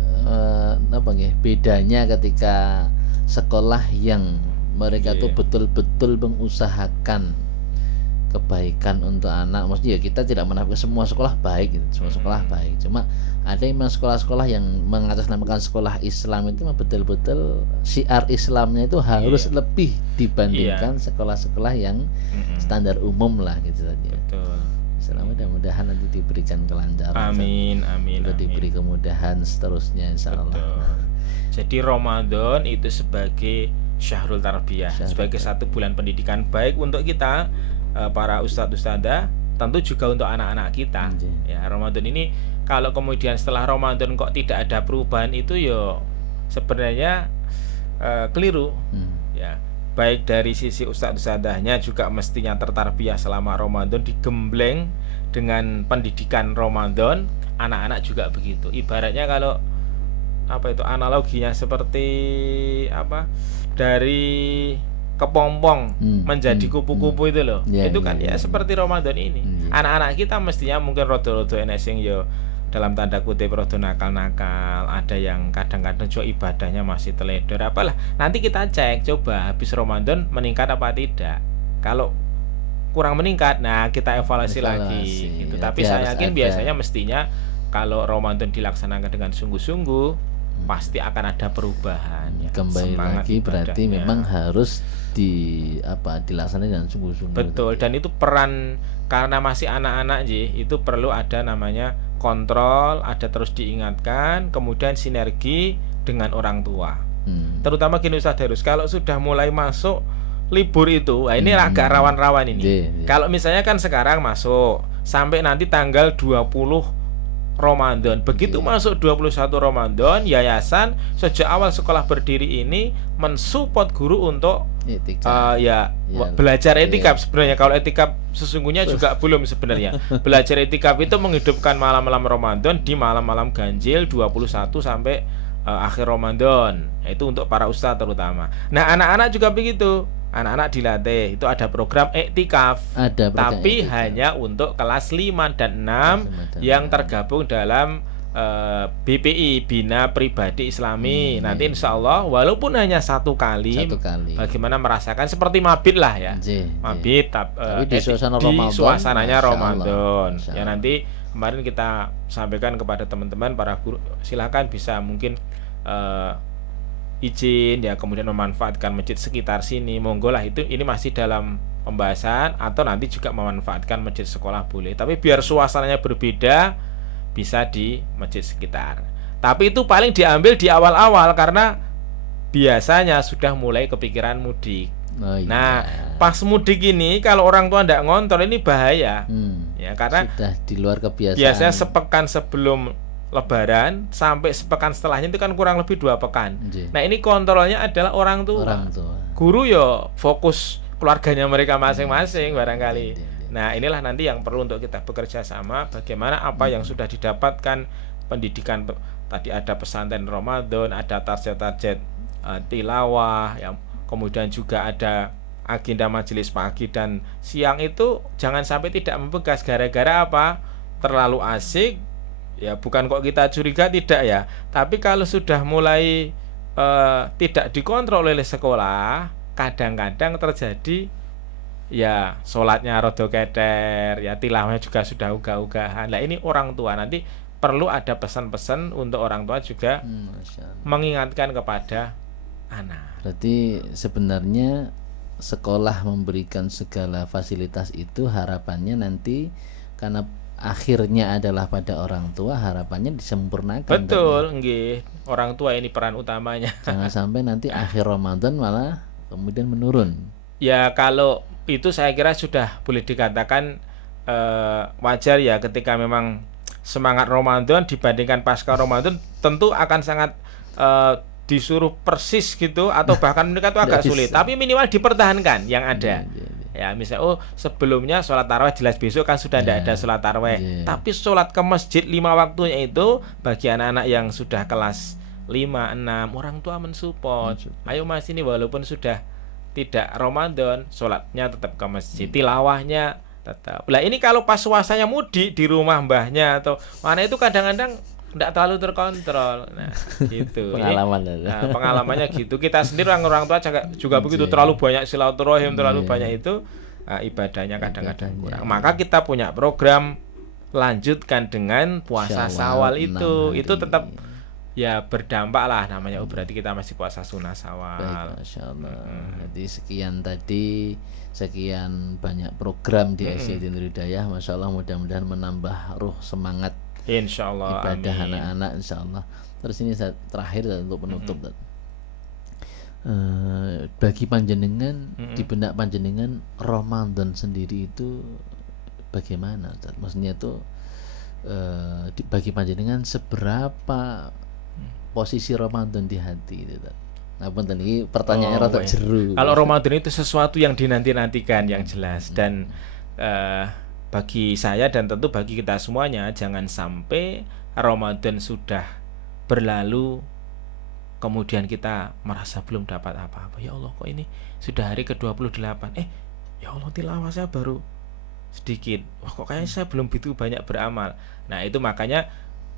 bedanya ketika sekolah yang mereka tuh betul-betul mengusahakan kebaikan untuk anak. Maksudnya kita tidak menafikan semua sekolah baik gitu. Semua sekolah baik. Cuma ada memang sekolah-sekolah yang mengatasnamakan sekolah Islam itu betul-betul syiar Islamnya itu harus lebih dibandingkan sekolah-sekolah yang standar umum lah gitu tadi. Betul. Mudah-mudahan nanti diberikan kelancaran. Amin. Diberi kemudahan seterusnya insyaallah. Jadi Ramadan itu sebagai Syahrul Tarbiyah, sebagai satu bulan pendidikan baik untuk kita para ustadz-ustadzah, tentu juga untuk anak-anak kita. Ya, Ramadan ini kalau kemudian setelah Ramadan kok tidak ada perubahan itu ya sebenarnya keliru. Ya, baik dari sisi ustadz-ustadzahnya juga mestinya tertarbiyah selama Ramadan, digembleng dengan pendidikan Ramadan, anak-anak juga begitu. Ibaratnya kalau analoginya seperti dari kepompong menjadi kupu-kupu itu loh. Itu kan seperti Ramadan ini. Anak-anak kita mestinya mungkin rodo-rodo enek sing yo dalam tanda kutip rodo nakal-nakal, ada yang kadang-kadang juga ibadahnya masih teledor apalah. Nanti kita cek coba habis Ramadan meningkat apa tidak. Kalau kurang meningkat, nah kita evaluasi lagi gitu. Tapi saya yakin biasanya mestinya kalau Ramadan dilaksanakan dengan sungguh-sungguh pasti akan ada perubahan ya. Kembali lagi berarti memang harus dilaksanakan dengan sungguh-sungguh. Betul, dan itu peran karena masih anak-anak itu perlu ada namanya kontrol, ada terus diingatkan, kemudian sinergi dengan orang tua. Terutama gini Ustaz Darus, kalau sudah mulai masuk libur itu, ini agak rawan-rawan ini. Kalau misalnya kan sekarang masuk sampai nanti tanggal 20 Ramadan. Begitu masuk 21 Ramadan, yayasan sejak awal sekolah berdiri ini mensupport guru untuk belajar etikaf. Sebenarnya kalau etikaf sesungguhnya juga belum sebenarnya. Belajar etikaf itu menghidupkan malam-malam Ramadan di malam-malam ganjil 21 sampai akhir Ramadan. Itu untuk para ustadz terutama. Nah, anak-anak juga begitu. Anak-anak dilatih, itu ada program iktikaf, tapi hanya untuk kelas 5 dan 6 yang tergabung dalam BPI, Bina Pribadi Islami. Nanti insya Allah walaupun hanya satu kali, bagaimana merasakan seperti mabit lah ya, mabit tapi di suasananya Ramadan. Ya nanti kemarin kita sampaikan kepada teman-teman para guru, silakan bisa mungkin izin ya, kemudian memanfaatkan masjid sekitar sini, monggo lah. Itu ini masih dalam pembahasan, atau nanti juga memanfaatkan masjid sekolah boleh, tapi biar suasananya berbeda bisa di masjid sekitar. Tapi itu paling diambil di awal-awal karena biasanya sudah mulai kepikiran mudik. Nah, pas mudik ini kalau orang tua tidak ngontrol ini bahaya. Ya, karena sudah di luar kebiasaan. Biasanya sepekan sebelum Lebaran sampai sepekan setelahnya itu kan kurang lebih 2 pekan. Nah, ini kontrolnya adalah orang tua. Guru yo fokus keluarganya mereka masing-masing barangkali. Nah, inilah nanti yang perlu untuk kita bekerja sama, bagaimana apa yang sudah didapatkan pendidikan tadi ada pesantren Ramadan, ada target-target tilawah, yang kemudian juga ada agenda majelis pagi dan siang itu jangan sampai tidak membekas gara-gara apa? Terlalu asik. Ya, bukan kok kita curiga, tidak ya. Tapi kalau sudah mulai tidak dikontrol oleh sekolah, kadang-kadang terjadi ya sholatnya rodo keter, ya tilawahnya juga sudah ugah-ugahan. Nah, ini orang tua nanti perlu ada pesan-pesan untuk orang tua juga Masya Allah. mengingatkan kepada anak. Berarti sebenarnya sekolah memberikan segala fasilitas itu harapannya nanti karena akhirnya adalah pada orang tua, harapannya disempurnakan. Betul, nggih. Orang tua ini peran utamanya. Jangan sampai nanti akhir Ramadan malah kemudian menurun. Ya, kalau itu saya kira sudah boleh dikatakan wajar ya, ketika memang semangat Ramadan dibandingkan pasca Ramadan tentu akan sangat disuruh persis gitu, atau bahkan mereka itu agak sulit, tapi minimal dipertahankan yang ada. Ya, misal sebelumnya sholat tarawih, jelas besok kan sudah tidak ada sholat tarawih, tapi sholat ke masjid 5 waktunya itu bagi anak-anak yang sudah kelas 5, 6, orang tua mensupport. Ayo mas, ini walaupun sudah tidak Ramadan, sholatnya tetap ke masjid, tilawahnya tetap. Lah ini kalau pas suasanya mudik di rumah mbahnya atau mana itu kadang-kadang tidak terlalu terkontrol. Nah, gitu. Pengalaman. Nah, pengalamannya gitu. Kita sendiri orang tua juga begitu, terlalu banyak silaturahim, terlalu banyak itu ibadahnya kadang-kadang kurang. Maka kita punya program lanjutkan dengan puasa Syawal itu. Itu tetap ya berdampak lah namanya. Berarti kita masih puasa sunnah Syawal. Baik, Masya Allah. Jadi sekian banyak program di SCD Hidayah. Masya Allah, mudah-mudahan menambah ruh semangat Insyaallah, ibadah amin. anak-anak, insyaallah. Terus ini terakhir untuk penutup, bagi panjenengan, di benak panjenengan Ramadan sendiri itu bagaimana, Ustaz? Maksudnya itu bagi panjenengan seberapa posisi Ramadan di hati itu, Ustaz? Nah, punten ini pertanyaannya rada jeru. Kalau Ramadan itu sesuatu yang dinanti-nantikan yang jelas, dan bagi saya dan tentu bagi kita semuanya, jangan sampai Ramadan sudah berlalu kemudian kita merasa belum dapat apa-apa. Ya Allah, kok ini sudah hari ke-28, ya Allah, tilawah saya baru sedikit. Wah, kok kayaknya saya belum begitu banyak beramal. Nah, itu makanya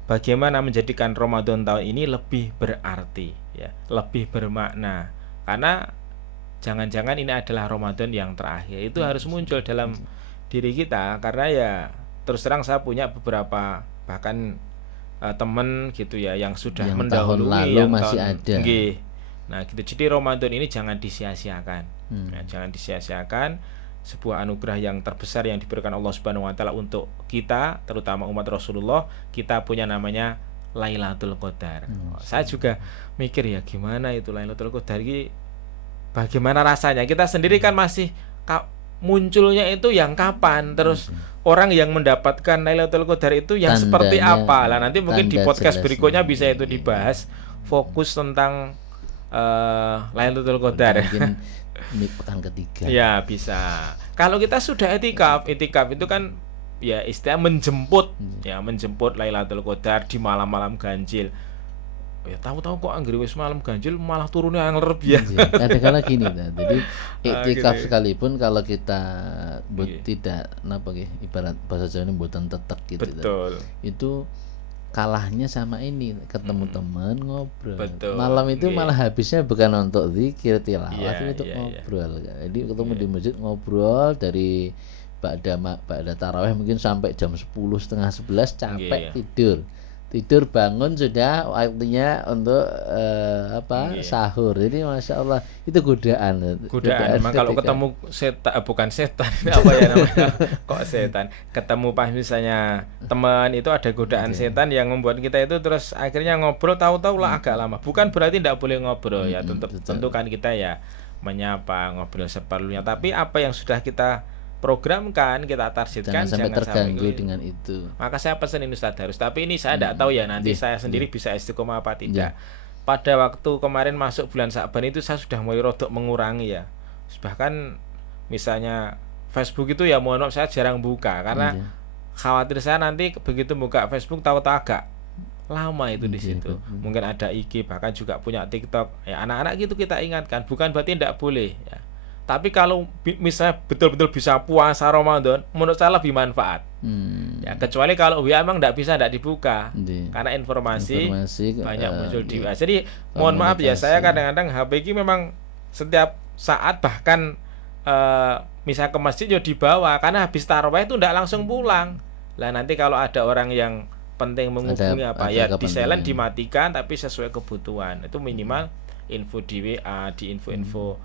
bagaimana menjadikan Ramadan tahun ini lebih berarti, ya, lebih bermakna. Karena jangan-jangan ini adalah Ramadan yang terakhir. Itu harus muncul dalam diri kita, karena ya terus terang saya punya beberapa bahkan teman gitu ya yang sudah yang mendahului, tahun lalu yang masih tahun, ada. Nah gitu. Jadi Ramadan ini jangan disia-siakan. Jangan disia-siakan, sebuah anugerah yang terbesar yang diberikan Allah Subhanahu wa taala untuk kita, terutama umat Rasulullah. Kita punya namanya Lailatul Qadar. Saya juga mikir ya, gimana itu Lailatul Qadar ini, bagaimana rasanya. Kita sendiri kan masih munculnya itu yang kapan, terus orang yang mendapatkan Lailatul Qadar itu yang seperti apa lah. Nanti mungkin di podcast berikutnya bisa itu dibahas, fokus tentang Lailatul Qadar. Mungkin ini pekan ketiga. Ya bisa. Kalau kita sudah etikaf itu kan ya istilah menjemput, ya menjemput Lailatul Qadar di malam-malam ganjil. Ya tahu-tahu kok anggere wis malam ganjil malah turunnya yang lebih. Kadang-kadang gini, jadi iktikaf sekalipun kalau kita tidak ibarat bahasa Jawa ini mboten tetek gitu. Betul. Itu kalahnya sama ini, ketemu teman ngobrol. Betul. Malam itu malah habisnya bukan untuk zikir tilawah, tapi untuk iya. ngobrol. Jadi ketemu di masjid ngobrol dari ba'da tarawih mungkin sampai jam 10 setengah 11 capek, tidur bangun sudah waktunya untuk sahur. Jadi masya Allah itu godaan. Memang kalau ketemu setan, bukan setan, apa ya namanya, kok setan, ketemu pas misalnya teman itu ada godaan setan yang membuat kita itu terus akhirnya ngobrol tahu-tahu lah agak lama. Bukan berarti tidak boleh ngobrol ya, tentu kan kita ya menyapa, ngobrol seperlunya, tapi apa yang sudah kita programkan, kita targetkan, jangan sampai terganggu sampai dengan itu. Maka saya pesan ini Ustaz Darus, tapi ini saya tidak tahu ya nanti saya sendiri bisa istiqomah apa tidak. Pada waktu kemarin masuk bulan Sa'ban itu saya sudah mulai rodok mengurangi ya. Bahkan misalnya Facebook itu ya mohon maaf saya jarang buka karena Iya. khawatir saya nanti begitu buka Facebook tahu-tahu agak lama itu di Iya, situ. betul. Mungkin ada IG, bahkan juga punya TikTok. Ya anak-anak gitu kita ingatkan, bukan berarti tidak boleh ya. Tapi kalau misalnya betul-betul bisa puasa Ramadan, menurut saya lebih manfaat. Ya, kecuali kalau WA memang tidak bisa, tidak dibuka. Iya. Karena informasi banyak muncul di iya. WA. Jadi mohon maaf ya, saya Komunikasi. kadang-kadang HP ini memang setiap saat bahkan misal ke masjid ya dibawa karena habis tarawih itu tidak langsung pulang. Lah nanti kalau ada orang yang penting menghubungi Ada ya di kepentingan. silent dimatikan tapi sesuai kebutuhan. Itu minimal info di WA, di info-info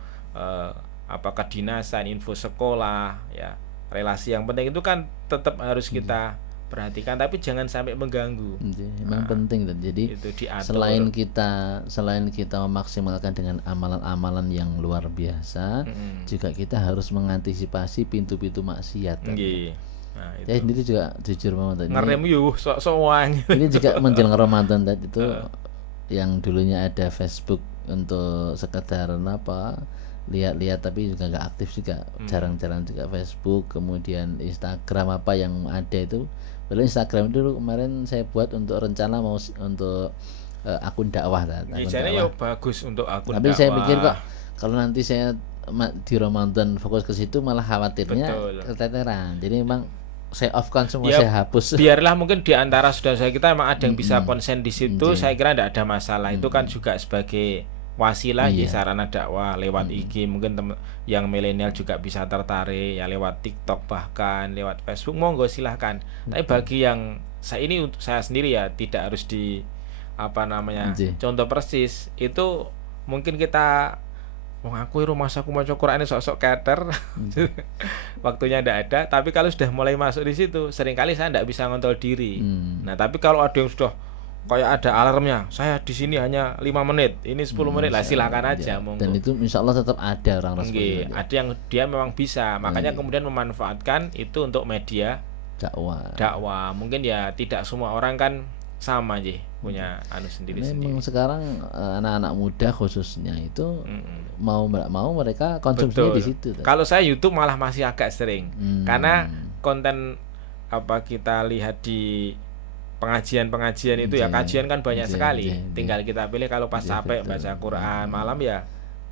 apa kedinasan, info sekolah ya. Relasi yang penting itu kan tetap harus kita perhatikan tapi jangan sampai mengganggu. Memang penting dan jadi Itu diatur. selain kita memaksimalkan dengan amalan-amalan yang luar biasa, juga kita harus mengantisipasi pintu-pintu maksiat. Nggih. Nah, itu. Saya sendiri juga jujur banget Ngerem yuh sok-sokan. ini juga menjelang Ramadan tadi itu yang dulunya ada Facebook untuk sekedar lihat-lihat tapi juga nggak aktif juga, jarang-jarang juga Facebook, kemudian Instagram apa yang ada itu. Padahal Instagram dulu kemarin saya buat untuk rencana mau untuk akun dakwah akun Biasanya dakwah. ya bagus untuk akun Tapi saya dakwah. pikir kok kalau nanti saya di Ramadan fokus ke situ malah khawatirnya Betul. keteteran. Jadi memang saya offkan semua, Ya, saya hapus. biarlah mungkin di antara saudara kita emang ada yang bisa konsen di situ, saya kira tidak ada masalah. Itu kan juga sebagai wasilah ya, sarana dakwah lewat IG, mungkin yang milenial juga bisa tertarik ya lewat TikTok bahkan lewat Facebook, monggo silahkan. Tapi bagi yang saya ini untuk saya sendiri ya tidak harus di contoh persis itu mungkin kita mengaku rumah aku mau Quran ini sok-sok keter waktunya tidak ada, tapi kalau sudah mulai masuk di situ seringkali saya tidak bisa ngontrol diri. Nah tapi kalau ada yang sudah kayak ada alarmnya, saya di sini hanya 5 menit, ini 10 menit lah, silakan aja monggo. Dan itu insya Allah tetap ada orang Nggih, ada yang dia memang bisa, makanya kemudian memanfaatkan itu untuk media dakwah. Mungkin ya tidak semua orang kan sama aja punya sendiri-sendiri. Memang sekarang anak-anak muda khususnya itu mau mereka konsumsinya di situ. Kalau saya YouTube malah masih agak sering, karena konten apa kita lihat di pengajian itu ya, kajian kan banyak sekali. Tinggal kita pilih kalau pas capek baca Quran malam ya.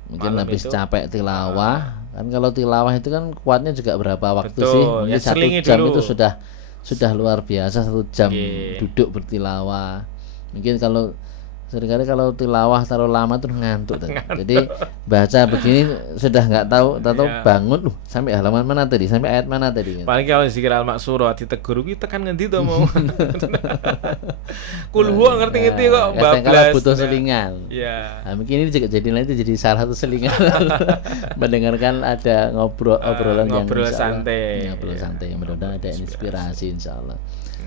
Mungkin malam habis itu, capek tilawah. Kan kalau tilawah itu kan kuatnya juga berapa waktu betul, sih? ya Mungkin 1 selingi jam dulu. itu sudah luar biasa, 1 jam Oke. duduk bertilawah. Mungkin kalau seringkali kalau tilawah terlalu lama tuh ngantuk. Jadi baca begini sudah nggak tahu bangun sampai halaman mana tadi, sampai ayat mana tadi. Paling kalau zikir al-maksurah ditegur kita kan ngendi to mau. Kulhu ngerti-ngerti kok Kadang-kadang bablas. butuh selingan. Ya. Nah, mungkin ini juga jadi salah satu selingan mendengarkan ada obrolan yang ngobrol insya Allah- santai. ngobrol Iya. santai, mudah-mudahan ada inspirasi insya Allah.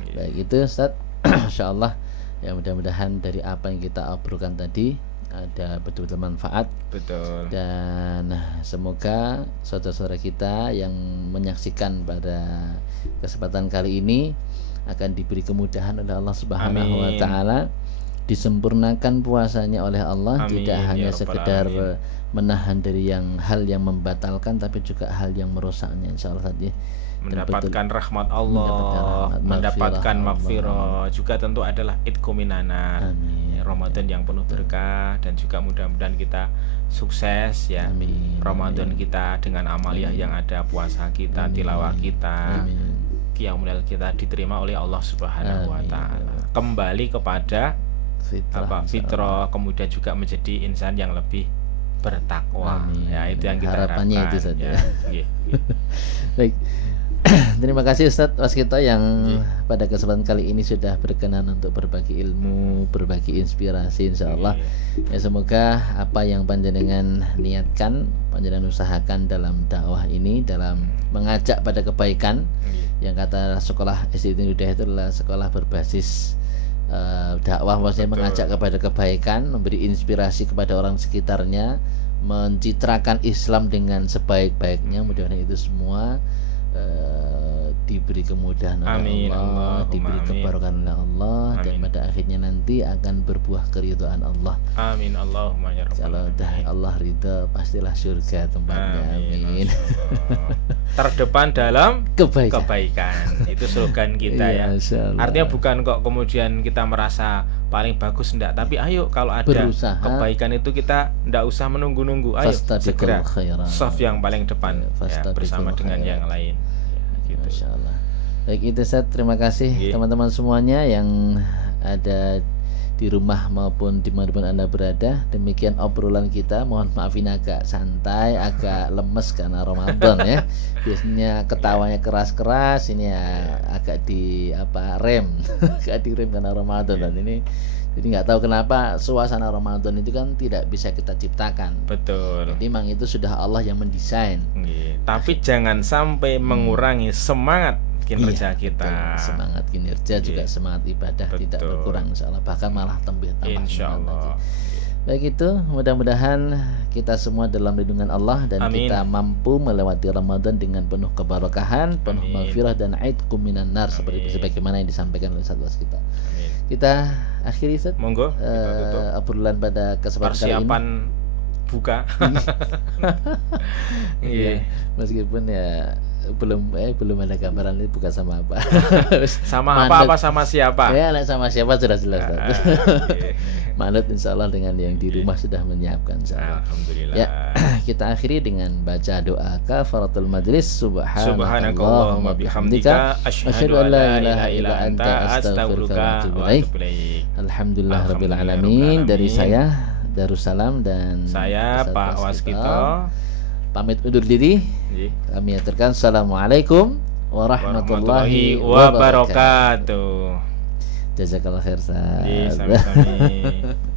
Iya. Baik itu Ustaz, insya Allah ya mudah-mudahan dari apa yang kita obrolkan tadi ada betul-betul manfaat, Betul. dan semoga saudara-saudara kita yang menyaksikan pada kesempatan kali ini akan diberi kemudahan oleh Allah Subhanahu wa Amin. taala, disempurnakan puasanya oleh Allah, Amin, tidak ya hanya Rabbal sekedar alamin. menahan dari hal yang membatalkan, tapi juga hal yang merusaknya insyaallah tadi. Mendapatkan rahmat Allah, Mendapatkan rahmat, mendapatkan maghfirah maghfirah, juga tentu adalah idku minanar. Amin. Ramadan yang penuh berkah, dan juga mudah-mudahan kita sukses ya. Amin. Ramadan kita dengan amaliyah yang ada, puasa kita, tilawah kita, Amin. qiyamul lail kita diterima oleh Allah Subhanahu wa Amin. taala. Kembali kepada fitrah, kemudian juga menjadi insan yang lebih bertakwa. Amin. Ya, itu yang kita Harapannya harapkan. itu saja. Ya, iya, iya. Baik. Terima kasih Ustadz Waskito yang pada kesempatan kali ini sudah berkenan untuk berbagi ilmu, berbagi inspirasi insyaallah. Ya semoga apa yang panjenengan niatkan, panjenengan usahakan dalam dakwah ini, dalam mengajak pada kebaikan. Yang kata sekolah SD Hidayah itu adalah sekolah berbasis dakwah, maksudnya mengajak kepada kebaikan, memberi inspirasi kepada orang sekitarnya, mencitrakan Islam dengan sebaik-baiknya. Mudah-mudahan itu semua diberi kemudahan oleh Amin, Allah, Allahumma diberi amin. keberkahan oleh Allah, dan Amin. pada akhirnya nanti akan berbuah keridhaan Allah. Amin Allahumma ya rabbal Kalau alamin. dah Allah ridha pastilah surga tempatnya. Amin. Masya Allah. terdepan dalam Kebaikan. kebaikan. Itu slogan kita Iya, ya. Masya Allah. Artinya bukan kok kemudian kita merasa paling bagus enggak, tapi ayo kalau ada Berusaha. kebaikan itu kita enggak usah menunggu-nunggu. Ayo Fastabiqul segera khairat. soft yang paling depan Ya, ya, fastabiqul bersama dengan khairat. yang lain. Ya, gitu. Masya Allah. Baik itu Ustaz, terima kasih Iya. teman-teman semuanya yang ada di rumah maupun dimanapun Anda berada. Demikian obrolan kita, mohon maafin agak santai, agak lemes karena Ramadan ya. Biasanya ketawanya keras-keras, ini ya agak di rem agak direm karena Ramadan. Dan ini jadi nggak tahu kenapa suasana Ramadan itu kan tidak bisa kita ciptakan. Betul. Jadi memang itu sudah Allah yang mendesain. Iya. Tapi jangan sampai mengurangi semangat kinerja Iya, kita. betul. Semangat kinerja juga semangat ibadah tidak Betul. berkurang insyaallah, bahkan malah tambah Insya semangat Allah. lagi. Baik itu, mudah-mudahan kita semua dalam lindungan Allah dan Amin. kita mampu melewati Ramadan dengan penuh keberkahan, penuh Amin. maghfirah dan aidkum minan nar seperti Amin. sebagaimana yang disampaikan oleh Ustaz kita. Amin. Kita akhiri Ustaz Monggo kita tutup. obrolan pada kesempatan kali ini. Persiapan buka. Iya, meskipun ya belum ada gambaran ini bukan sama apa. Sama Manut. apa sama siapa? Ya, nek sama siapa sudah jelas. Ustaz. Oke. Manut insyaallah dengan yang di rumah sudah menyiapkan insyaallah. Alhamdulillah. Ya, kita akhiri dengan baca doa kafaratul majlis. Subhanakallahumma bihamdika asyhadu an la ilaha illa anta astaghfiruka wa atubu ilaik. Alhamdulillah rabbil Alhamdulillah alamin. Dari rabbil saya Darussalam dan Saya Ustaz Pak Waskito. pamit undur diri. Nggih. Kami aturkan assalamualaikum warahmatullahi wabarakatuh. wabarakatuh. Jazakallah khair. Ustaz. Nggih, sami-sami.